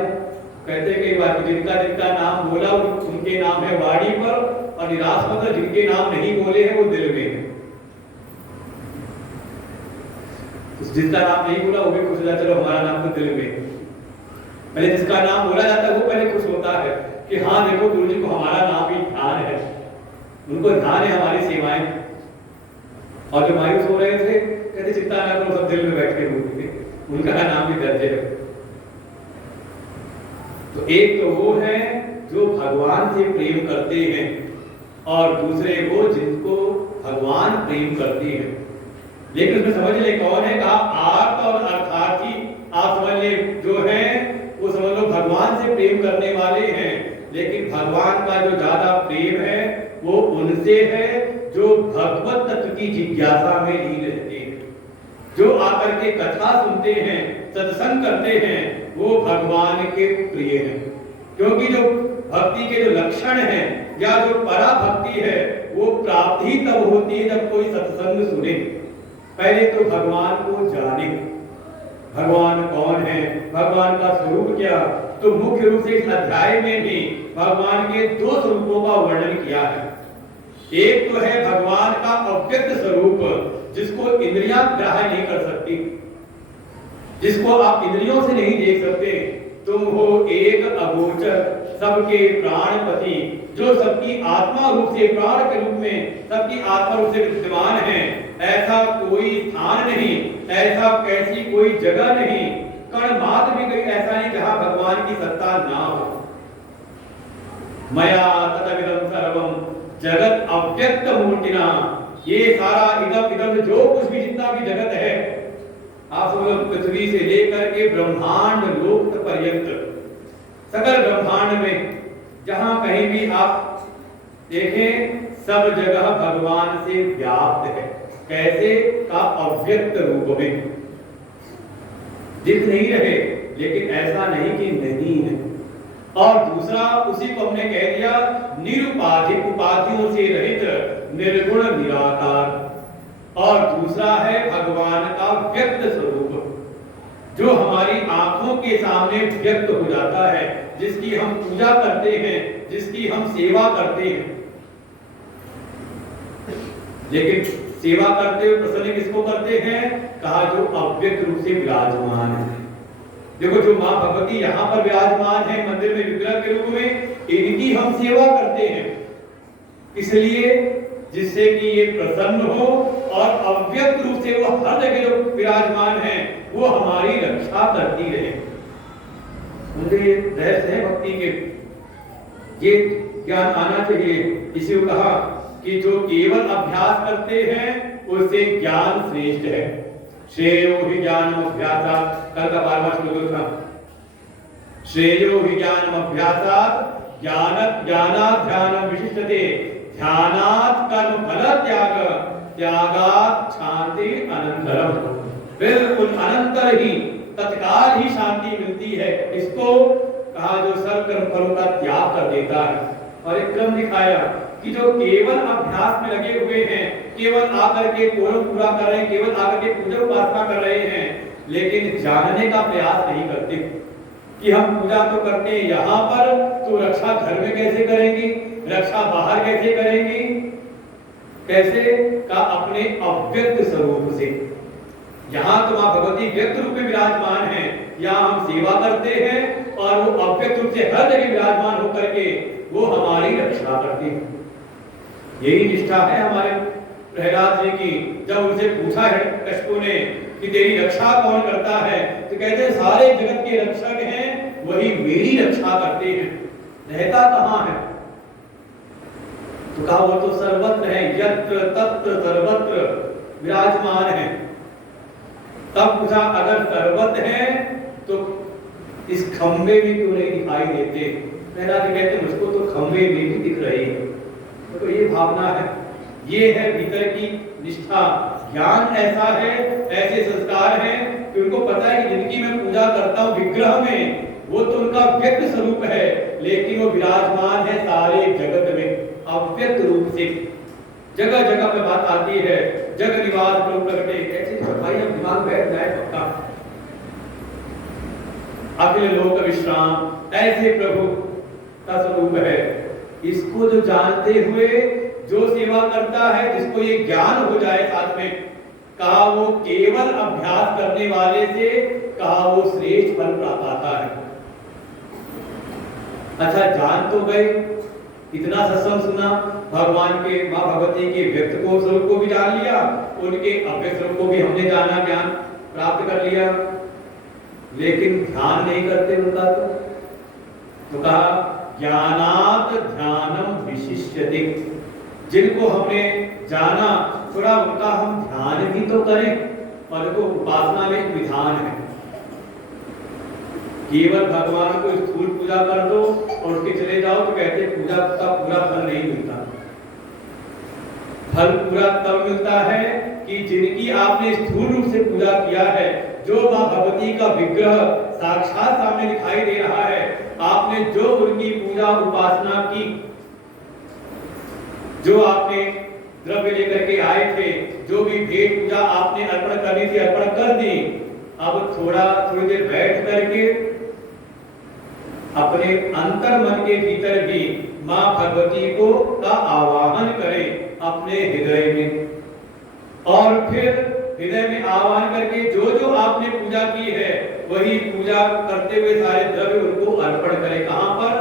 कहते हैं कई बार जिनका नाम बोला उनके नाम है वाणी पर, और निराश मतलब जिनके नाम नहीं बोले हैं वो दिल में है। जिसका नाम नहीं बोला वो भी खुश हो जाता है, चलो हमारा नाम तो दिल में है। पहले जिसका नाम बोला जाता है वो पहले खुश होता है कि हाँ देखो गुरु जी को हमारा नाम ही ध्यान है, उनको ध्यान है हमारी सेवाएं। और जो मायूस हो रहे थे कहते चिंता ना करो, सब दिल में बैठे हुए, उनका नाम भी दर्ज है। तो एक तो वो है जो भगवान से प्रेम करते हैं, और दूसरे वो जिनको भगवान प्रेम करते हैं। लेकिन उसमें समझ ले कौन है, कहा आर्त और अर्थार्थी। आप समझ ले जो है वो समझ लो भगवान से प्रेम करने वाले हैं, लेकिन भगवान का जो ज्यादा प्रेम है वो उनसे है जो भगवत तत्व की जिज्ञासा में लीन रहते हैं, जो आकर के कथा सुनते हैं, सत्संग करते हैं, वो भगवान के प्रिय हैं। क्योंकि जो भक्ति के जो लक्षण हैं या जो परा भक्ति है वो प्राप्त ही तब होती है जब कोई सत्संग सुने। पहले तो भगवान को जाने, भगवान कौन है, भगवान का स्वरूप क्या। तो मुख्य रूप से इस अध्याय में भी भगवान के दो स्वरूपों का वर्णन किया है। एक तो है भगवान का अव्यक्त स्वरूप जिसको इंद्रियां ग्राह्य नहीं कर सकती, जिसको आप इंद्रियों से नहीं देख सकते। तुम हो एक अगोचर सबके प्राणपति, जो सबकी आत्मा रूप से, प्राण के रूप में सबकी आत्मा रूप से विद्यमान है। ऐसा कोई स्थान नहीं, ऐसा कैसी कोई जगह नहीं, कण मात्र भी कोई ऐसा नहीं जहां भगवान की सत्ता ना हो। मया तदविदं सर्वम जगत अव्यक्त मूर्तिना। ये सारा इदम जो कुछ भी जितना भी जगत है, आप समझो पृथ्वी से लेकर के ब्रह्मांड लोक पर्यंत, सकल ब्रह्मांड में जहां कहीं भी आप देखें सब जगह भगवान से व्याप्त है। कैसे का अव्यक्त रूप में दिख नहीं रहे, लेकिन ऐसा नहीं कि नहीं है। और दूसरा उसी को हमने कह दिया निरुपाधिक, उपाधियों से रहित निर्गुण निराकार। और दूसरा है भगवान का व्यक्त स्वरूप जो हमारी आंखों के सामने व्यक्त हो जाता है, जिसकी हम पूजा करते हैं, जिसकी हम सेवा करते हैं। लेकिन सेवा करते हुए प्रसन्न किसको करते हैं, कहा जो अव्यक्त रूप से विराजमान है। देखो जो मां भगवती यहाँ पर विराजमान है मंदिर में विग्रह के रूप में, इनकी हम सेवा करते हैं इसलिए जिससे कि ये प्रसन्न हो, और अव्यक्त रूप से वो हर जगह जो विराजमान है वो हमारी रक्षा करती रहे। मुझे ये रहस्य है भक्ति के, ये ज्ञान आना चाहिए। इसी को कहा कि जो केवल अभ्यास करते हैं उससे ज्ञान श्रेष्ठ है। श्रेयो हि ज्ञानमभ्यासात्, कल का 12वां श्लोक था। श्रेयो हि ज्ञानमभ्यासात् ज्ञानात् ध्यानं विशिष्यते, ध्यानात् कर्म फल त्याग, त्यागात् शांति अनंतरम। बिल्कुल अनंतर ही, तत्काल ही शांति मिलती है। इसको कहा जो सर्व कर्म फलों का त्याग कर देता है। और एक क्रम दिखाया कि जो केवल अभ्यास में लगे हुए हैं, केवल आकर के कोरम पूरा कर रहे हैं, केवल आकर के पूजा उपासना कर रहे हैं, लेकिन जानने का प्रयास नहीं करते कि हम पूजा तो करते हैं यहाँ पर, तो रक्षा घर में कैसे करेंगे, रक्षा बाहर कैसे करेंगे, कैसे का अपने अव्यक्त स्वरूप से। यहाँ तो मां भगवती व्यक्त रूप में विराजमान है, यहाँ हम सेवा करते हैं और वो अव्यक्त रूप से हर जगह विराजमान होकर के वो हमारी रक्षा करते हैं। यही निष्ठा है हमारे प्रहलाद जी की। जब उनसे पूछा है कश्यप ने कि तेरी रक्षा कौन करता है, तो कहते हैं सारे जगत के रक्षक हैं, वही मेरी रक्षा करते हैं। रहता कहाँ है? तो कहा वो तो सर्वत्र है, यत्र तत्र सर्वत्र विराजमान है। तब पूछा अगर सर्वत्र है तो इस खंबे में क्यों नहीं दिखाई देते? प्रहलाद जी कहते मुझको तो खंबे में भी दिख रही है। तो ये भावना है, ये है भीतर की निष्ठा। ज्ञान ऐसा है, ऐसे संस्कार हैं कि उनको पता है कि जिनकी मैं पूजा करता हूँ विग्रह में, वो तो उनका व्यक्त स्वरूप है, लेकिन वो विराजमान है सारे जगत में अव्यक्त रूप से। जगह जगह पे बात आती है, जग निवास प्रभु प्रगटे, ऐसे भाई हम दिमाग बैठ जाए पक्का। अखिल लोक विश्राम, ऐसे प्रभु का स्वरूप है। इसको जो जानते हुए जो सेवा करता है, जिसको ये ज्ञान हो जाए साथ में, कहा वो केवल अभ्यास करने वाले से कहा वो श्रेष्ठ फल प्राप्त आता है। अच्छा जान तो गए, इतना सत्संग सुना, भगवान के मां भगवती के व्यक्त को स्वरूप को भी जान लिया, उनके अव्यक्त स्वरूप को भी हमने जाना, ज्ञान प्राप्त कर लिया, लेकिन ध्यान नहीं करते उनका। तो कहा ज्ञानात् ध्यानम विशिष्यते, जिनको हमने जाना थोड़ा उनका हम ध्यान भी तो करें। और देखो उपासना में विधान है, केवल भगवान को स्थूल पूजा कर दो और उसके चले जाओ तो कहते पूजा का पूरा फल नहीं मिलता। फल पूरा तब मिलता है कि जिनकी आपने स्थूल रूप से पूजा किया है, जो मां भगवती का विग्रह साक्षात सामने दिखाई दे रहा है, आपने जो उनकी पूजा उपासना की, जो आपने द्रव्य लेकर के आए थे, जो भी भेंट पूजा आपने अर्पण करनी थी अर्पण कर दी। अब थोड़ी देर बैठ करके अपने अंतर मन के भीतर भी मां भगवती को का आवाहन करें अपने हृदय में, और फिर हृदय में आवाहन करके जो जो आपने पूजा की है वही पूजा करते हुए सारे द्रव्य उनको अर्पण करें। कहां पर?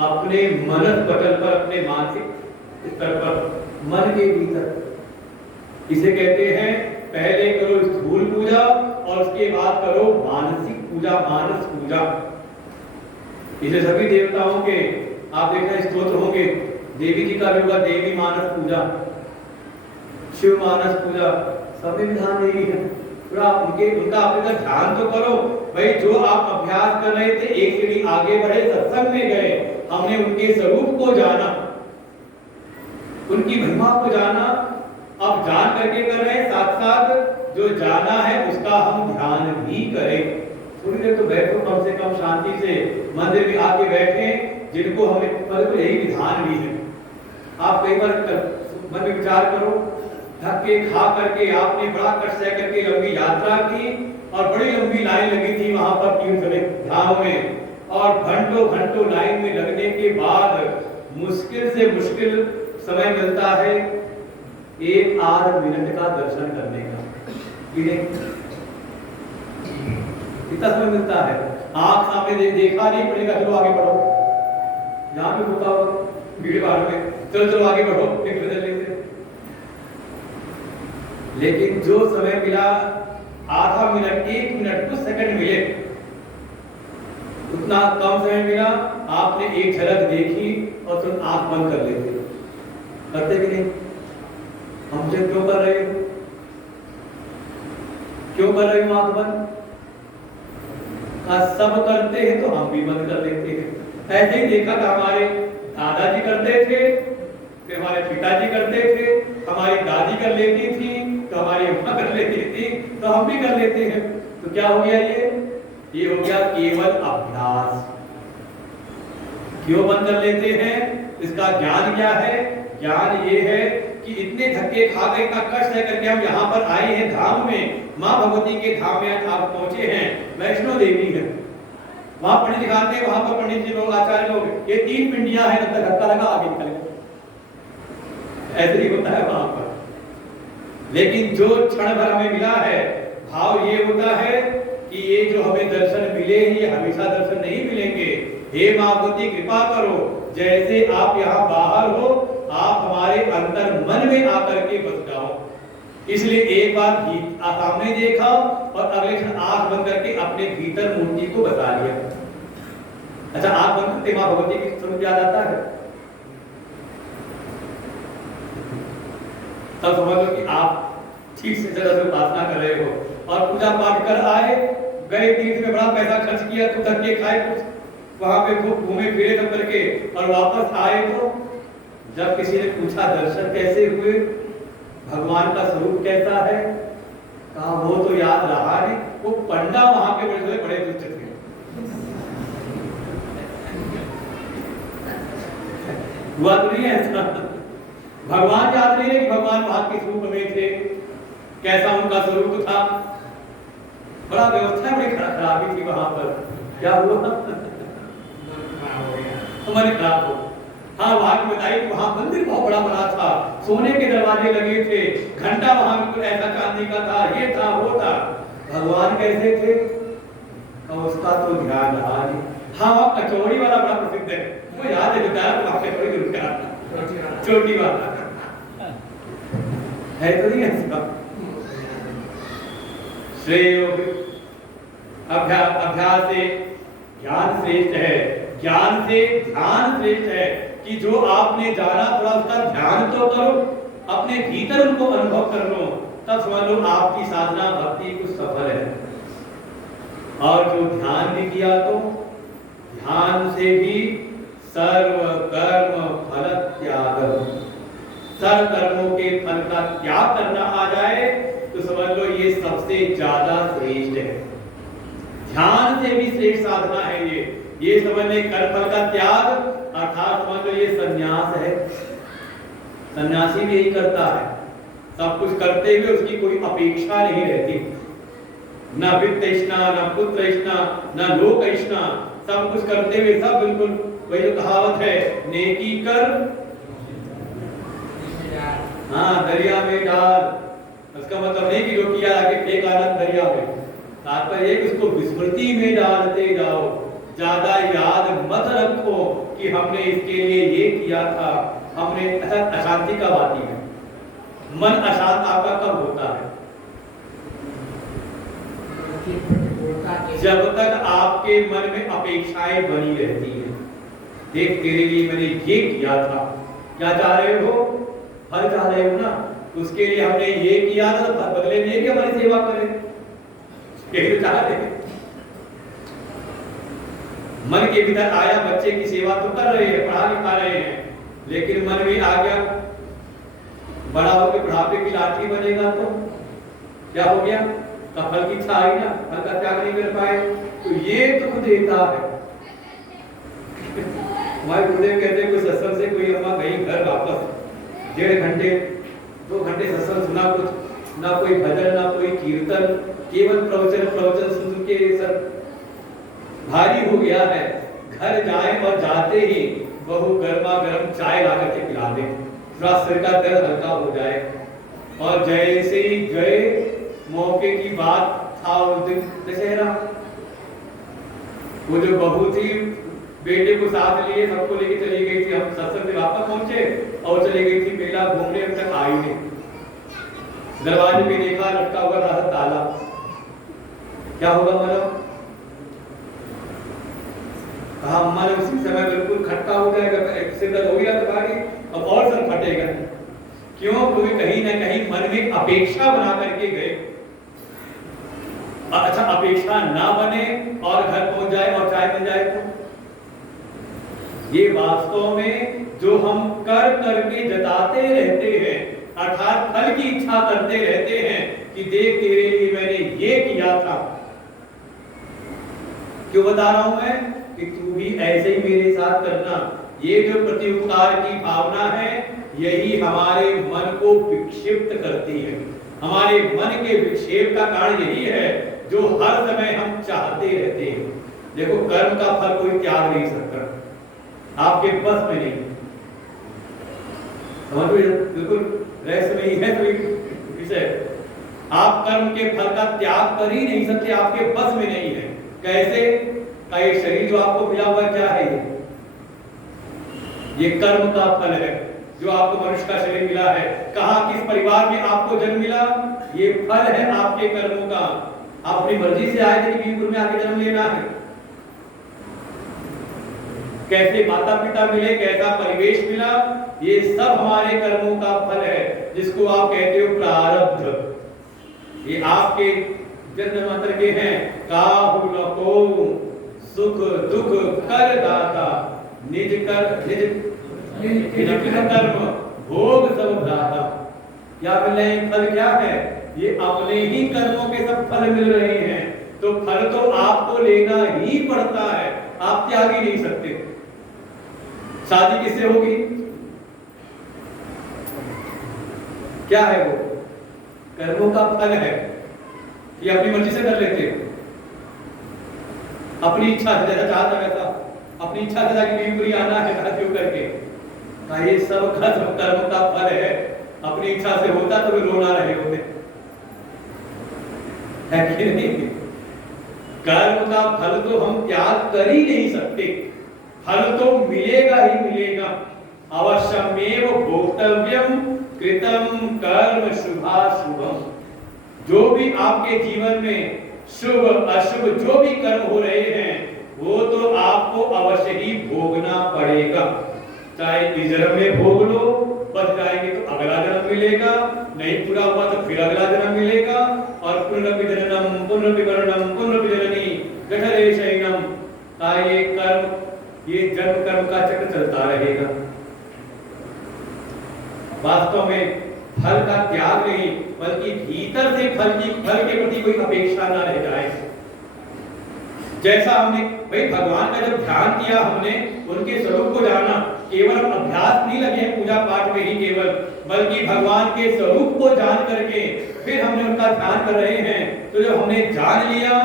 अपने मनस पटल पर, अपने मानसिक स्तर पर, मन के भीतर। इसे कहते हैं पहले करो स्थूल पूजा और उसके बाद करो मानसिक पूजा, मानस पूजा। इसे सभी देवताओं के आप देखना स्तोत्र होंगे, देवी जी का भी होगा देवी मानस पूजा, शिव मानस पूजा, सभी विधान यही है। पूरा उनका आपने ध्यान तो करो भाई। जो आप अभ्यास कर रहे थे, एक सीढ़ी आगे बढ़े, सत्संग में गए, हमने उनके स्वरूप को जाना, उनकी महिमा को जाना। अब जान करके कर रहे हैं, साथ साथ जो जाना है उसका हम ध्यान भी करें। थोड़ी देर तो बैठो, कम से कम शांति से मंदिर में आके बैठे, जिनको हमें तो यही विधान भी है। आप कई बार मन में विचार करो, धक्के खा करके आपने बड़ा कष्ट सह करके लंबी यात्रा की और बड़ी लंबी लाइन लगी थी वहां पर तीर्थ धाम में, और घंटों घंटों लाइन में लगने के बाद मुश्किल से मुश्किल समय मिलता है 1-8 मिनट का दर्शन करने का। कितना समय मिलता है? आंख सामने देखा नहीं पड़ेगा, चलो आगे बढ़ो, यहाँ पे रुका भीड़ भाड़ में, चलो आगे बढ़ो, एक बदल लेते। लेकिन जो समय मिला आधा मिनट, 1 मिनट, कुछ सेकंड मिले, उतना कम समय मिला, आपने एक झलक देखी और तुम आंख बंद कर लेते। करते कि नहीं? हमसे क्यों कर रहे हो? क्यों कर रहे हो आंख बंद? सब करते हैं तो हम भी बंद कर लेते हैं। ऐसे ही देखा था, हमारे दादाजी करते थे, फिर हमारे पिताजी करते थे, हमारी दादी कर लेती थी, तो हमारी अम्मा कर लेती थी, तो हम भी कर लेते हैं। तो क्या हो गया ये हो गया केवल अभ्यास। क्यों बंद कर लेते हैं? इसका ज्ञान क्या है? ज्ञान ये है कि इतने धक्के खा गए, इतना कष्ट है करके हम यहाँ पर आए हैं धाम में, माँ भगवती के धाम में आप पहुंचे हैं, वैष्णो देवी है। वहां पंडित दिखाते हैं, वहां पर पंडित जी लोग, आचार्य लोग, ये 3 पिंडियां हैं, तब तक धक्का लगा आगे निकल गए। ऐसे ही होता है वहां पर। लेकिन जो क्षण भर हमें मिला है, भाव ये होता है कि ये जो हमें दर्शन मिले हैं, ये हमेशा दर्शन नहीं मिलेंगे। हे मां भगवती कृपा करो, जैसे आप यहाँ बाहर हो, आप हमारे अंदर मन में आकर के बस जाओ। इसलिए एक बार सामने देखा और अगले क्षण आंख बंद करके अपने भीतर मूर्ति को बता लिया। अच्छा, आंख बंद करते मां भगवती की स्वरूप याद आता है, तब समझ लो कि आप ठीक से जगह से उपासना कर रहे हो और पूजा पाठ कर आए, गए तीर्थ में बड़ा पैसा खर्च किया, तो धक्के खाए, कुछ वहां पे खूब घूमे फिरे सब करके और वापस आए, तो जब किसी ने पूछा दर्शन कैसे हुए, भगवान का स्वरूप कैसा है, कहा वो तो याद रहा नहीं। वो पंडा वहां पे बड़े दुष्ट थे, हुआ तो नहीं ऐसा। भगवान याद नहीं है कि भगवान वहां के स्वरूप में थे, कैसा उनका स्वरूप था। बड़ा व्यवस्था बड़ी खराबी थी वहां पर। क्या हुआ? हमारे खराब हो। हाँ, वहां की बताई कि वहां मंदिर बहुत बड़ा बना था, सोने के दरवाजे लगे थे, घंटा वहां बिल्कुल ऐसा चांदी का था, ये था वो था। भगवान कैसे थे? उसका तो ध्यान रहा नहीं। हाँ, वहां कचौड़ी वाला बड़ा प्रसिद्ध है, वो याद है, बताया तो वहां कचौड़ी जरूर करा, छोटी वाला है तो नहीं ऐसा। श्रेय अभ्यास से ज्ञान श्रेष्ठ है, ज्ञान से ध्यान श्रेष्ठ है। कि जो आपने जाना, थोड़ा उसका ध्यान तो करो, अपने भीतर उनको अनुभव कर लो, तब समझ लो आपकी साधना भक्ति कुछ सफल है। और जो ध्यान भी किया, तो ध्यान से भी सर्व कर्म फल त्याग, सर्व कर्मों के फल का त्याग करना आ जाए, तो समझ लो ये सबसे ज्यादा श्रेष्ठ है। ध्यान से भी श्रेष्ठ साधना है ये समझ ले। कर्म फल का त्याग अर्थात समझ लो ये संन्यास है। सन्यासी भी यही करता है, सब कुछ करते हुए उसकी कोई अपेक्षा नहीं रहती, न वित्त इच्छा, न पुत्र इच्छा, न लोक इच्छा, सब कुछ करते हुए सब बिल्कुल वही जो कहावत है, नेकी कर हाँ दरिया में डाल। उसका मतलब नहीं कि जो किया आके फेंक आनंद दरिया में, तात्पर्य उसको विस्मृति में डालते जाओ, ज्यादा याद मत रखो कि हमने इसके लिए ये किया था, हमने अशांति कब आती है? मन अशांत आपका कब होता है? जब तक आपके मन में अपेक्षाएं बनी रहती है। देख तेरे लिए मैंने ये किया था, क्या चाह रहे हो? फल चाह रहे हो ना, उसके लिए हमने ये किया था, बदले में भी हमारी सेवा करें, यही तो चाह रहे हैं। मन के भीतर आया, बच्चे की सेवा तो कर रहे हैं, पढ़ा लिखा रहे हैं, लेकिन मन में आ गया बड़ा होकर बुढ़ापे की लाठी बनेगा तो क्या हो गया? तो फल की इच्छा आई ना, फल का त्याग नहीं कर पाए, तो ये दुख देता है। हमारे गुरुदेव कहते हैं कोई सत्संग से कोई अम्मा गई घर वापस, 1.5 घंटे 2 घंटे सत्संग सुना, कुछ ना कोई भजन ना कोई कीर्तन, केवल प्रवचन सुन के सर भारी हो गया है। घर जाए और जाते ही बहू गर्मा गर्म चाय ला करके पिला दे, थोड़ा सिर का दर्द हल्का हो जाए। और जैसे ही गए, मौके की बात था उस दिन दशहरा, वो जो बहू थी बेटे को साथ लिए सबको लेके चली गई थी। हम सत्संग से वापस पहुंचे और चली गई थी मेला घूमने, अब तक आई नहीं। दरवाजे पे देखा लटका हुआ रहा ताला, क्या होगा मतलब? कहा अम्मा ने उसी समय बिल्कुल खटका हो जाएगा, सिर हो गया तुम्हारी, अब और सर फटेगा। क्यों? क्योंकि कहीं ना कहीं मन में अपेक्षा बना करके गए। अच्छा अपेक्षा ना बने और घर पहुंच जाए और चाय मिल जाए तो ये वास्तव में जो हम कर करके जताते रहते हैं, अर्थात फल की इच्छा करते रहते हैं कि देख तेरे लिए मैंने ये किया था। क्यों बता रहा हूं मैं कि तू भी ऐसे ही मेरे साथ करना। ये जो प्रत्युपकार की भावना है यही हमारे मन को विक्षिप्त करती है। हमारे मन के विक्षेप का कारण यही है जो हर समय हम चाहते रहते हैं। देखो कर्म का फल कोई त्याग नहीं सकता, आपके बस में नहीं। समझ बिल्कुल रहस्यमयी है सभी विषय। आप कर्म के फल का त्याग कर ही नहीं सकते, आपके बस में नहीं है। कैसे? ये शरीर जो आपको मिला हुआ क्या है? ये कर्म का फल है जो आपको मनुष्य का शरीर मिला है। कहां किस परिवार में आपको जन्म मिला? ये फल है आपके कर्मों का। आप अपनी मर्जी से आए थे कि वीरपुर में आके जन्म लेना है। कैसे माता पिता मिले, कैसा परिवेश मिला, ये सब हमारे कर्मों का फल है, जिसको आप कहते हो प्रारब्ध। ये आपके जन्म मंत्र के हैं, काहु नको सुख दुख कर दाता, निज कर्म भोग सब भ्राता। क्या मिल रहे हैं? फल क्या है? ये अपने ही कर्मों के सब फल मिल रहे हैं। तो फल तो आपको लेना ही पड़ता है, आप त्याग ही नहीं सकते। शादी किससे होगी? क्या है वो? कर्मों का फल है। ये अपनी मर्जी से कर लेते हो, अपनी इच्छा से जैसा चाहता वैसा, अपनी इच्छा से जाके बीवी आना है शादी करके। ये सब कर्म का फल है। अपनी इच्छा से होता तो रोना रहे होते, है कि नहीं? कर्म का फल तो हम त्याग कर ही नहीं सकते, फल तो मिलेगा ही मिलेगा। अवश्यमेव भोक्तव्यम कृतम कर्म शुभाशुभम। जो भी आपके जीवन में शुभ अशुभ जो भी कर्म हो रहे हैं वो तो आपको अवश्य ही भोगना पड़ेगा। चाहे इस जन्म में भोग लो, बच जाएंगे तो अगला जन्म मिलेगा, नहीं पूरा हुआ तो फिर अगला जन्म मिलेगा। और पुनर्विजननम पुनर्विवरणम पुनर्विजननी जठरे शयनम का ये कर्म, ये जन्म कर्म का चक्र चलता रहेगा। वास्तव में फल का त्याग नहीं, बल्कि भीतर से फल के प्रति कोई अपेक्षा ना रह जाए। जैसा हमने भाई भगवान का जब ध्यान किया, हमने उनके स्वरूप को जाना, केवल हम अभ्यास नहीं लगे पूजा पाठ में ही केवल, बल्कि भगवान के स्वरूप को जान करके फिर हमने उनका ध्यान कर रहे हैं। तो जब हमने जान लिया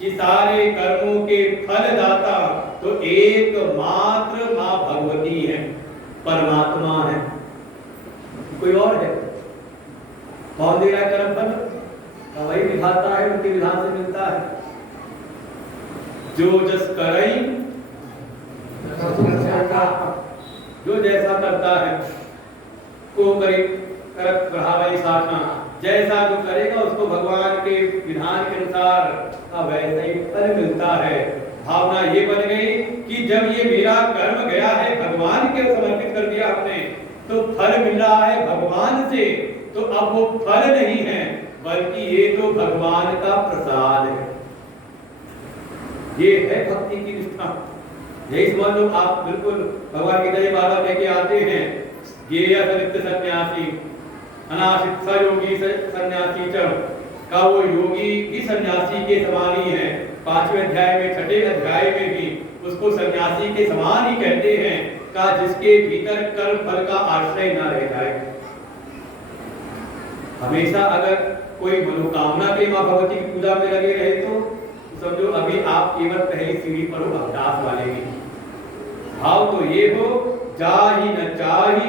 कि सारे कर्मों के फलदाता तो एकमात्र मां भगवती है, परमात्मा है, कोई और है? कौन दे रहा है कर्म फल? वही विधाता है, उनके विधान से मिलता है। जो जस करई जो जैसा करता है को करे करत बढ़ावे साधना। जैसा जो करेगा उसको भगवान के विधान के अनुसार वैसा ही फल मिलता है। भावना ये बन गई कि जब ये मेरा कर्म गया है भगवान के समर्पित कर दिया हमने, तो फल मिल रहा है भगवान से। तो अब वो फल नहीं है बल्कि ये तो भगवान का प्रसाद है। ये है भक्ति की निष्ठा। यही समझ लो आप, बिल्कुल भगवान गीता जी बार-बार लेके आते हैं, ज्ञेय नित्य सन्यासी अनाशित योगी सन्यासी च, का वो योगी भी सन्यासी के समान ही है। 5वें अध्याय में 6ठे अध्याय में भी उसको सन्यासी के समान ही कहते हैं, का जिसके भीतर कर्म फल का आश्रय न रह जाए। हमेशा अगर कोई मनोकामना के मां भगवती की पूजा में लगे रहे तो समझो अभी आप केवल पहली सीढ़ी पर हो अभ्यास वाले में। भाव तो ये हो, चाही न चाही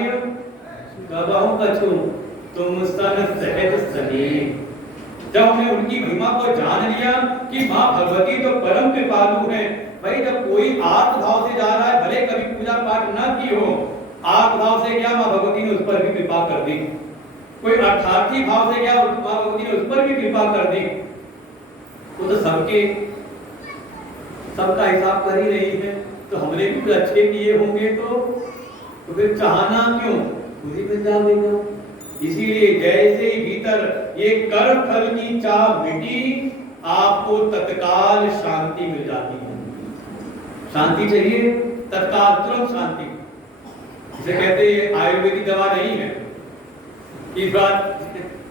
कबहु कछु तुम सन सहज सने। जब हमने उनकी महिमा को जान लिया कि मां भगवती तो परम कृपालु है। भाई जब कोई आर्त भाव से जा रहा है, भले कभी पूजा पाठ न की हो, आर्त भाव से क्या मां भगवती ने उस पर भी कृपा कर दी। कोई अर्थार्थी भाव से क्या मां भगवती ने उस पर भी कृपा कर दी। तो सबका हिसाब कर ही रही है। तो हमने भी कुछ अच्छे किए होंगे तो फिर चाहना क्यों, खुद ही मिल जाएगा। इसीलिए जैसे ही भीतर ये कर्म फल की चाह मिटी, आपको तत्काल शांति मिल जाती है। शांति चाहिए, तत्काल तुरंत शांति। इसे कहते हैं आयुर्वेदिक दवा नहीं है, इस बात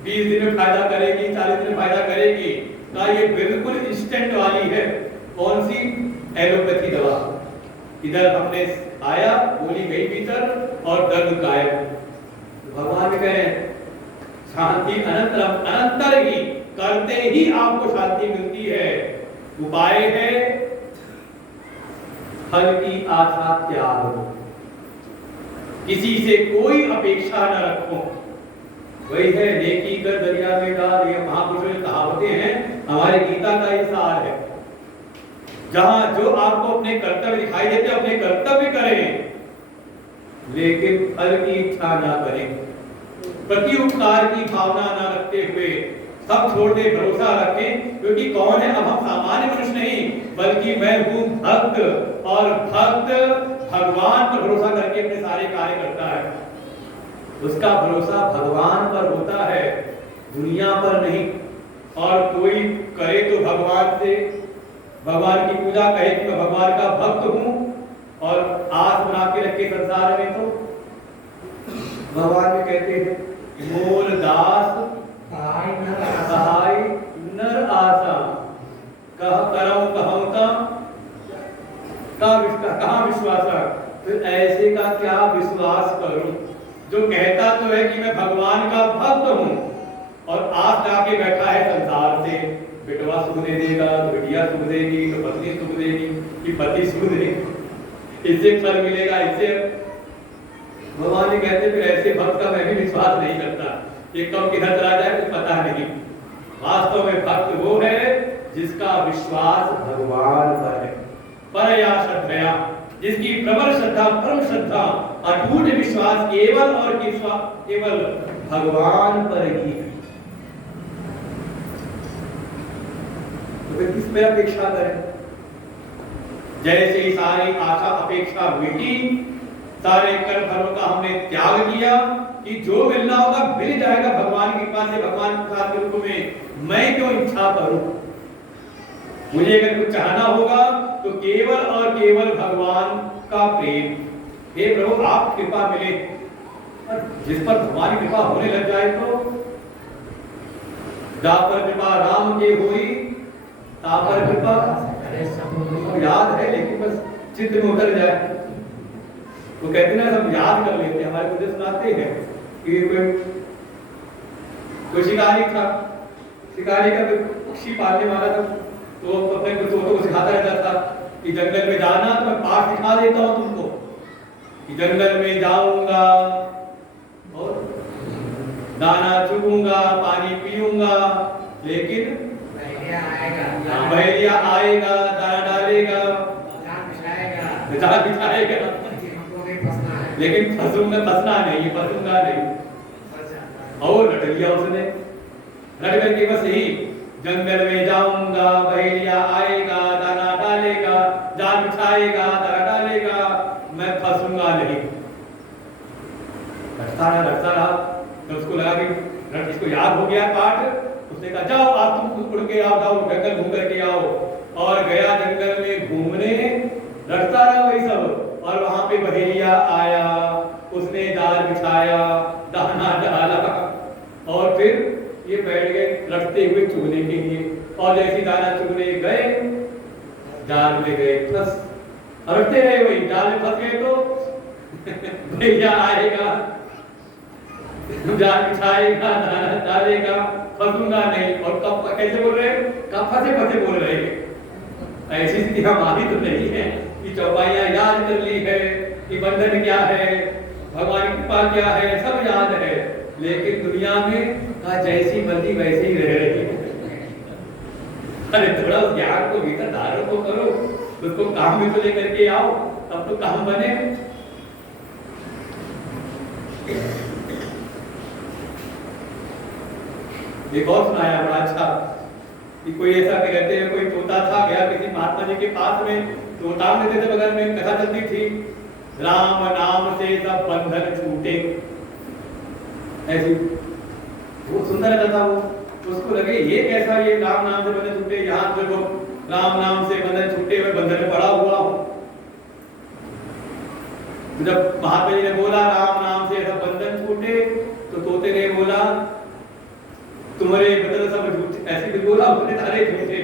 20 दिन में फायदा करेगी, 40 दिन में फायदा करेगी ना, ये बिल्कुल इंस्टेंट वाली है। कौन सी? एलोपैथी दवा। इधर हमने आया, गोली गई भीतर और दर्द गायब। भगवान कहें शांति अनंतरम, अनंतर ही, करते ही आपको शांति मिलती है। उपाय है फल की आशा त्याग, किसी से कोई अपेक्षा न रखो। वही है नेकी कर दरिया में डाल, ये महापुरुषों की कहावतें हैं, हमारे गीता का ये सार है। जहां जो आपको अपने कर्तव्य दिखाई देते अपने कर्तव्य करें, लेकिन फल की इच्छा ना करें, प्रति उपकार की भावना ना रखते हुए सब छोड़ दे, भरोसा रखें। क्योंकि कौन है? अब हम सामान्य मनुष्य नहीं, बल्कि मैं हूं भक्त, और भक्त भगवान पर भरोसा करके अपने सारे कार्य करता है। उसका भरोसा भगवान पर होता है, दुनिया पर नहीं। और कोई करे तो भगवान से, भगवान की पूजा कहे कि मैं भगवान का भक्त हूं, और आस बना के रखे संसार में, तो भगवान भी कहते हैं मोर दास सहाय नर आसा, कह करऊं कहूं कहां विश्वास। तो ऐसे का क्या विश्वास करूं जो कहता तो है कि मैं भगवान का भक्त हूं, और आस लाके बैठा है संसार से, बेटवा सुख दे देगा तो बेटिया सुख देगी, तो पत्नी सुख देगी कि पति सुख देगी, इससे फल मिलेगा, इससे। भगवान जी कहते फिर ऐसे भक्त का मैं भी विश्वास नहीं करता, ये कब किधर चला जाए कुछ पता नहीं। वास्तव में भक्त वो है जिसका विश्वास भगवान पर है, परया श्रद्धया, जिसकी प्रबल श्रद्धा, परम श्रद्धा, अटूट विश्वास केवल और केवल भगवान पर ही है। तो फिर किस पे अपेक्षा करें? जैसे ही सारी आशा अपेक्षा मिटी, सारे कर्म फलों का हमने त्याग किया कि जो मिलना होगा मिल जाएगा भगवान की कृपा से, भगवान के साथ के रूप में, मैं क्यों इच्छा करूं? मुझे अगर कुछ चाहना होगा तो केवल और केवल भगवान का प्रेम। हे प्रभु आप कृपा मिले, और जिस पर भगवान की कृपा होने लग जाए तो जा पर कृपा राम के हुई, ता पर कृपा याद है, लेकिन बस चित्त में उतर जाए। वो कहते ना सब याद कर लेते हैं, हमारे मुझे सुनाते हैं कि कोई शिकारी था, शिकारी का पक्षी पालने वाला था, तो अपने तोतों को सिखाता रहता था कि जंगल में जाना तो मैं पाठ सिखा देता हूँ तुमको, कि जंगल में जाऊंगा और दाना चुगूंगा, पानी पीऊंगा, लेकिन बहेलिया आएगा, दाना डालेगा, जाल बिछाएगा, लेकिन फंसना नहीं, फंसूंगा नहीं। और रट लिया उसने, रट करके बस यही जंगल में जाऊंगा, बहेलिया आएगा, दाना डालेगा, जाल बिछाएगा, दाना डालेगा, मैं फंसूंगा नहीं। रटता रहा, तो उसको लगा कि इसको याद हो गया पाठ। उसने कहा जाओ आप तुम उड़ के आओ, जाओ जंगल घूम करके आओ। और गया जंगल में घूमने, रटता रहा वही सब, और वहां पे बहेलिया आया, उसने जाल बिछाया, दाना डाला, और फिर ये बैठ गए रटते हुए चुगने के लिए। और जैसे दाना चुगने गए, जाल में गए फंस, रटते रहे वही, जाल में फंस गए तो बहेलिया आएगा, जाल बिछाएगा, दाना डालेगा, फंसूंगा नहीं। और कब कैसे बोल रहे हैं? कब फंसे बोल रहे हैं। ऐसी स्थिति हमारी तो नहीं है कि चौपाइयां याद कर ली है, कि बंधन क्या है, भगवान की कृपा क्या है, सब याद है, लेकिन दुनिया में जैसी मर्जी वैसे ही रह रही है। अरे थोड़ा उस ज्ञान को भीतर धारण तो करो, उसको काम में तो लेकर के आओ, तब तो काम बने। एक और सुनाया बड़ा अच्छा, कि कोई ऐसा कहते हैं कोई तोता था, गया किसी महात्मा जी के पास में, तोता देते थे बगल में, कथा चलती थी राम नाम से सब बंधन छूटे। ऐसी बहुत सुंदर लगा था वो। उसको लगे ये कैसा, ये राम नाम से बंधन छूटे, यहाँ देखो राम नाम से बंधन छूटे हुए बंधन में पड़ा हुआ हूँ। जब महात्मा जी ने बोला राम नाम से ऐसा बंधन छूटे, तो तोते ने बोला तुम्हारे बदल सब झूठे, ऐसे भी बोला उसने, सारे झूठे।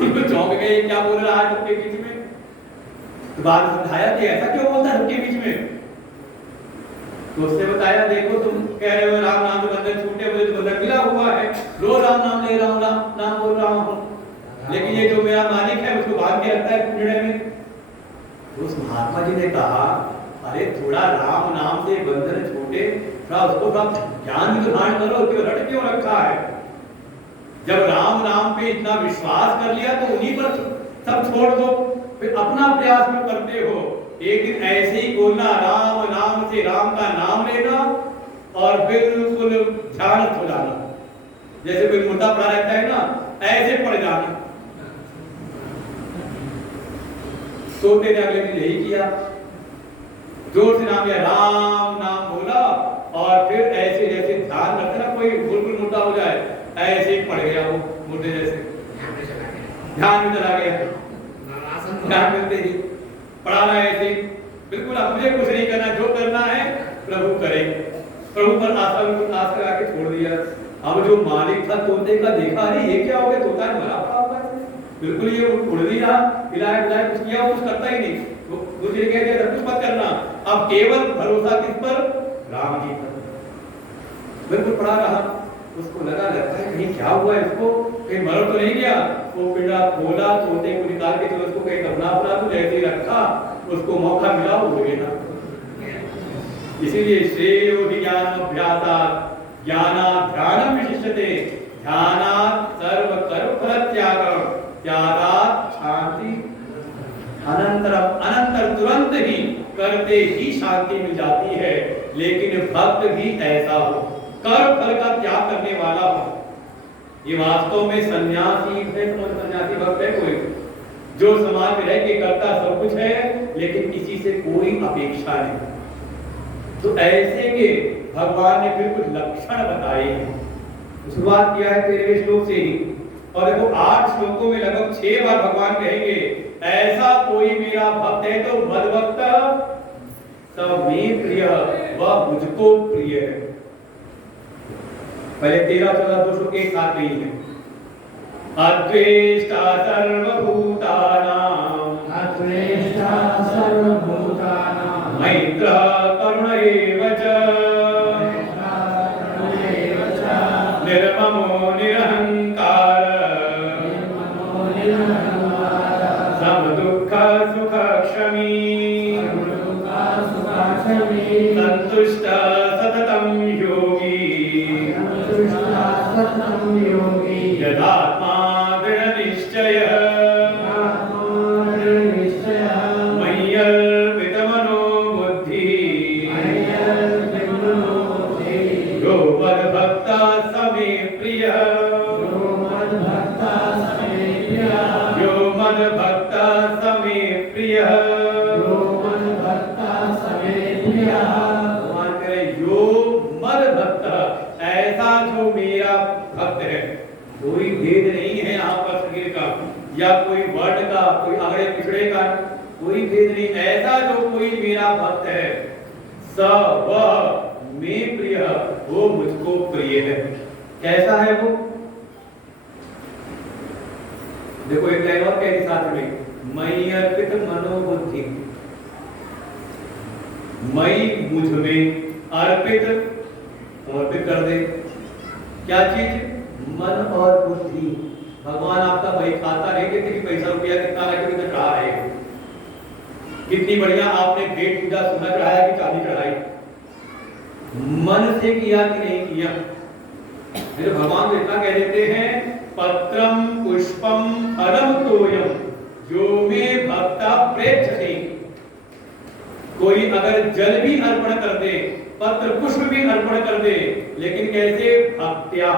उनको चौंक गए, क्या बोल रहा है सबके बीच में। तो बाद में समझाया कि ऐसा क्यों बोलता है सबके बीच में। तो उसने बताया देखो तुम कह रहे हो राम नाम से बंधन छूटे, मुझे तो बंधन मिला हुआ है, रोज राम नाम ले रहा हूँ, नाम बोल रहा हूँ, लेकिन ये जो मेरा मालिक है उसको बांध के रखता है पिंजड़े में। तो उस महात्मा जी ने कहा अरे थोड़ा राम नाम से बंधन छूटे, थोड़ा उसको ज्ञान भी तो धारण करो, क्यों रट क्यों रखा है। जब राम नाम पे इतना विश्वास कर लिया तो उन्हीं पर सब छोड़ दो, फिर अपना प्रयास क्यों करते हो। एक दिन ऐसे ही बोलना, राम नाम से राम का नाम लेना और बिल्कुल ध्यान हो जाना, जैसे कोई मुर्दा पड़ा रहता है ना, ऐसे पड़ जाना। सोते ने अगले दिन यही किया, जोर से नाम लिया, राम नाम बोला और फिर ऐसे जैसे ध्यान रखते ना कोई बिल्कुल मुर्दा हो जाए, ऐसे ही पड़ गया वो मुर्दे जैसे, ध्यान में चला गया। ध्यान मिलते ही पढ़ा रहा है ऐसे बिल्कुल, अब मुझे कुछ नहीं करना, जो करना है प्रभु करे। प्रभु पर आशा लगा के छोड़ दिया। अब जो मालिक था तोते का देखा, अरे ये क्या हो गया, तोता है मरा पड़ा हुआ है, बिल्कुल ये उड़ नहीं रहा, हिलाया डुलाया कुछ किया, कुछ करता ही नहीं। मुझे कह दिया कुछ मत करना, अब केवल भरोसा किस पर, राम जी पर। बिल्कुल पड़ा रहा। उसको लगता है कहीं क्या हुआ इसको, कहीं मर तो नहीं गया। वो पिंडा खोला, तोते को निकाल के चलो उसको कहीं दफना अपना, तो जैसे ही रखा उसको मौका मिला वो उड़ गया। इसीलिए श्रेयो हि ज्ञानम अभ्यासात् ज्ञानाध्यानम विशिष्यते, ध्यानात् सर्व कर्म फल त्यागः, त्यागात् शांति, अनंतर तुरंत ही करते ही शांति मिल जाती है। लेकिन भक्त भी ऐसा हो, कर्म फल का त्याग करने वाला हो। ये वास्तव में सन्यासी है, सन्यासी भक्त है कोई जो समाज में रह के करता सब कुछ है, लेकिन किसी से कोई अपेक्षा नहीं। तो ऐसे के भगवान ने फिर कुछ लक्षण बताए हैं। शुरुआत किया है 13वें श्लोक से ही, और देखो 8 श्लोकों में लगभग 6 बार भगवान कहेंगे ऐसा कोई मेरा भक्त है तो मद्भक्त सब में प्रिय, वह मुझको प्रिय है। पहले 13-14 दो श्लोक एक साथ नहीं है। अद्वेष्टा सर्वभूतानां मैत्रः करुण एव च, निर्ममो निरहंकारः समदुःख सुखक्षमी, संतुष्टः सततं योगी, यदात्मा दृढनिश्चयः, मय्यर्पितमनो बुद्धिः, यो मद्भक्तः स मे प्रियः, यो मद्भक्तः स मे प्रियः। ऐसा जो मेरा भक्त है, कोई भेद नहीं है यहाँ पर शरीर का या कोई वर्ण का, कोई आगड़े पिछड़े का, कोई भेद नहीं। ऐसा जो कोई मेरा भक्त है, स वह में प्रिय, वो मुझको प्रिय है। कैसा है वो? देखो एक लाइन और कह दी साथ में, मयि अर्पित मनोबुद्धि, मयि मुझ में, अर्पित समर्पित कर दे। क्या चीज? मन और बुद्धि। भगवान आपका वही खाता नहीं देते कि पैसा रुपया कितना लगे कितना चढ़ा रहे हैं, कितनी बढ़िया आपने भेंट पूजा सोना चढ़ाया कि चांदी चढ़ाई, मन से किया कि नहीं किया। मेरे भगवान तो इतना कह देते हैं, पत्रम पुष्पम फलम तोयम जो में भक्ता प्रेक्षते। कोई अगर जल भी अर्पण कर दे, पत्र पुष्प भी अर्पण कर दे, लेकिन कैसे? भक्त्या,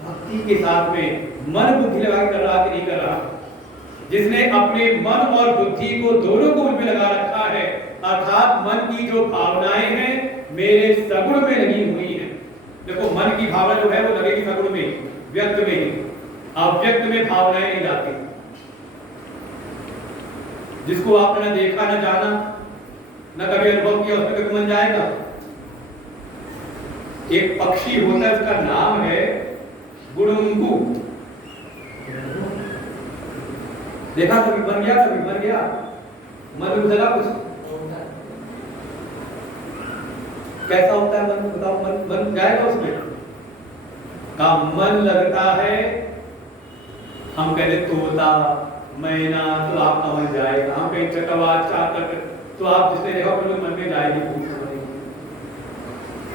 भक्ति के साथ में, मन बुद्धि लगा कर रहा कि नहीं कर रहा। जिसने अपने मन और बुद्धि को दोनों को उसमें लगा रखा है, अर्थात मन की जो भावनाएं हैं, मेरे सगुण में लगी हुई है। देखो मन की भावना जो है वो लगेगी सगुण में, व्यक्त में ही, अव्यक्त में भावनाएं नहीं जाती। जिसको आपने न देखा न जाना न कभी अनुभव किया उसमें कभी मन जाएगा? एक पक्षी होता है, उसका नाम है गुडुंगू। देखा कभी? मर गया, कभी मर गया, मन में लगा कुछ? कैसा होता है मन? बताओ। मन जाएगा उसमें? का मन लगता है, हम कहते तोता मैना, तो आपका मन जाएगा। हम कहीं चकवा चातक, तो आप जिसने देखा अपने मन में जाएगी पूछ।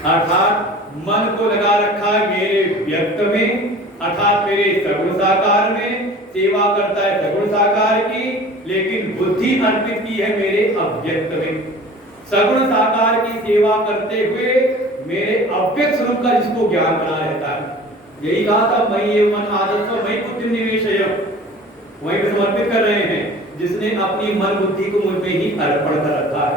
अर्थात मन को लगा रखा है मेरे व्यक्त में, अर्थात मेरे सगुण साकार में, सेवा करता है सगुण साकार की, लेकिन बुद्धि अर्पित की है मेरे अव्यक्त में। सगुण साकार की सेवा करते हुए मेरे अव्यक्त स्वरूप का जिसको ज्ञान बना रहता है। यही कहा था, मैं ये मन आदत मई बुद्धि निवेशय, वही पे समर्पित कर रहे हैं जिसने अपनी मन बुद्धि को मुझ में ही अर्पण कर रखा है।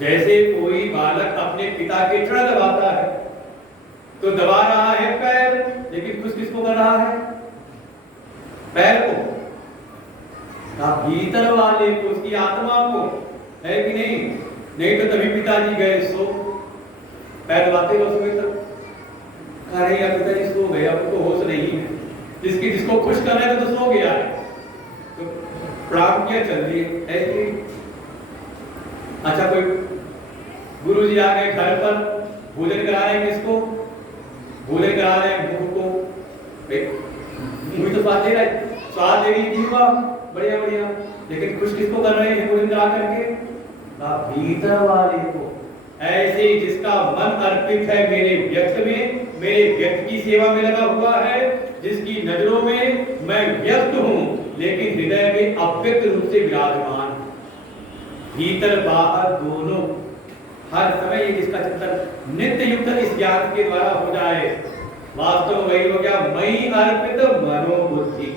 जैसे कोई बालक अपने पिता के चरण दबाता है, तो दबा रहा है पैर, लेकिन कुछ किसको कर रहा है? पैर को, भीतर वाले को, उसकी आत्मा को, है कि नहीं? नहीं तो तभी पिताजी गए सो, पैर दबाते हो सुबह तक, कह रहे हैं पिताजी सो गए, अब तो होश नहीं है। जिसको खुश कर रहे थे तो सो गया है, तो प्राण क्या चल रही है ऐसे। अच्छा, कोई गुरुजी आ गए घर पर, भोजन करा रहे हैं, किसको भोजन करा रहे हैं? भूख को। मुझे तो स्वाद दे रहा है, स्वाद दे रही जीवा, बढ़िया बढ़िया, लेकिन खुश किसको कर रहे हैं भोजन करा करके? भीतर वाले को। ऐसे जिसका मन अर्पित है मेरे व्यक्त में, मेरे व्यक्त की सेवा में लगा हुआ है, जिसकी नजरों में मैं व्यक्त हूं लेकिन हृदय में अव्यक्त रूप से विराजमान, भीतर बाहर दोनों, हर समय ये जिसका चिंतन नित्य युक्त इस ज्ञान के द्वारा हो जाए, वास्तव में वही हो गया मई अर्पित मनोबुद्धि।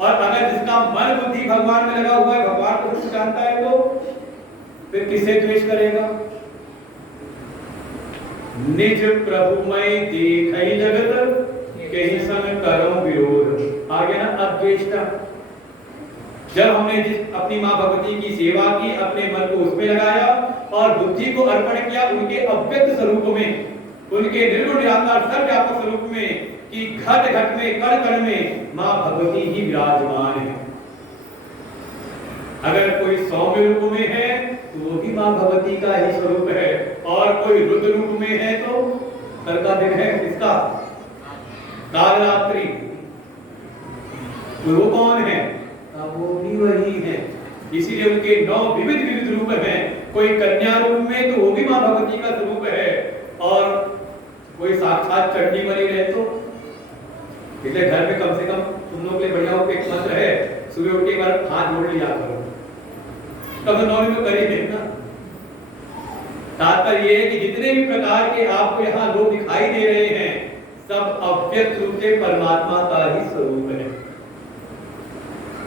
और अगर जिसका मन बुद्धि भगवान में लगा हुआ है, भगवान को कुछ जानता है, तो फिर किसे द्वेष करेगा? निज प्रभु मैं देखई जगत कहीं संग करो विरोध। आगे ना अद्वेष्टा। जब हमने जिस अपनी मां भगवती की सेवा की, अपने मन को उसमें लगाया और बुद्धि को अर्पण किया उनके अव्यक्त स्वरूप में, उनके निर्गुण निराकार सर्वव्यापक स्वरूप में, कि घट घट में कण कण में मां भगवती ही विराजमान है। अगर कोई सौम्य रूप में है तो वो भी मां भगवती का ही स्वरूप है, और कोई रुद्र रूप में है तो कल का दिन है किसका? कालरात्रि। तो वो कौन है? वो भी वही है। इसीलिए उनके 9 विविध विविध रूप हैं। कोई कन्या रूप में तो वो भी मां भगवती का स्वरूप है, और कोई साक्षात चंडी बनी रहे तो। इसलिए घर में कम से कम तुम लोग के लिए बढ़िया हो एक मंत्र है, सुबह उठ के एक बार हाथ जोड़ लिया करो, कब 9 दिन तो कर ही देना। तात्पर्य ये है कि जितने भी प्रकार के आपको यहाँ लोग दिखाई दे रहे हैं, सब अव्यक्त रूप से परमात्मा का ही स्वरूप है,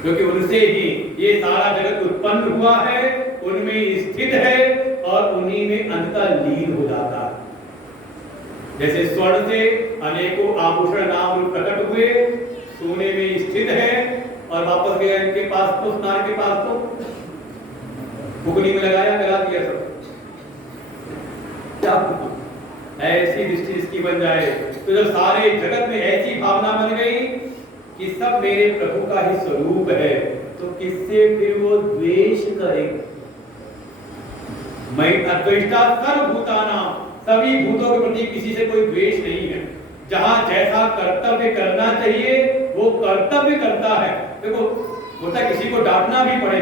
क्योंकि उनसे ही ये सारा जगत उत्पन्न हुआ है, उनमें स्थित है और उन्हीं में अंततः लीन हो जाता है। जैसे स्वर्ण से अनेकों आभूषण नाम रूप प्रकट हुए, सोने में स्थित है और वापस गया इनके पास, तो स्नान के पास तो फुकनी में लगाया, गला दिया सब। ऐसी दृष्टि इसकी बन जाए तो जब सारे जगत में ऐसी भावना बन गई कि सब मेरे प्रभु का ही स्वरूप है, तो किससे फिर वो द्वेष करेगा? मैं अद्वेष्टा सर्वभूतानां, सभी भूतों के प्रति किसी से कोई द्वेष नहीं है। जहां जैसा कर्तव्य करना चाहिए वो कर्तव्य करता है। देखो, होता किसी को डांटना भी पड़े,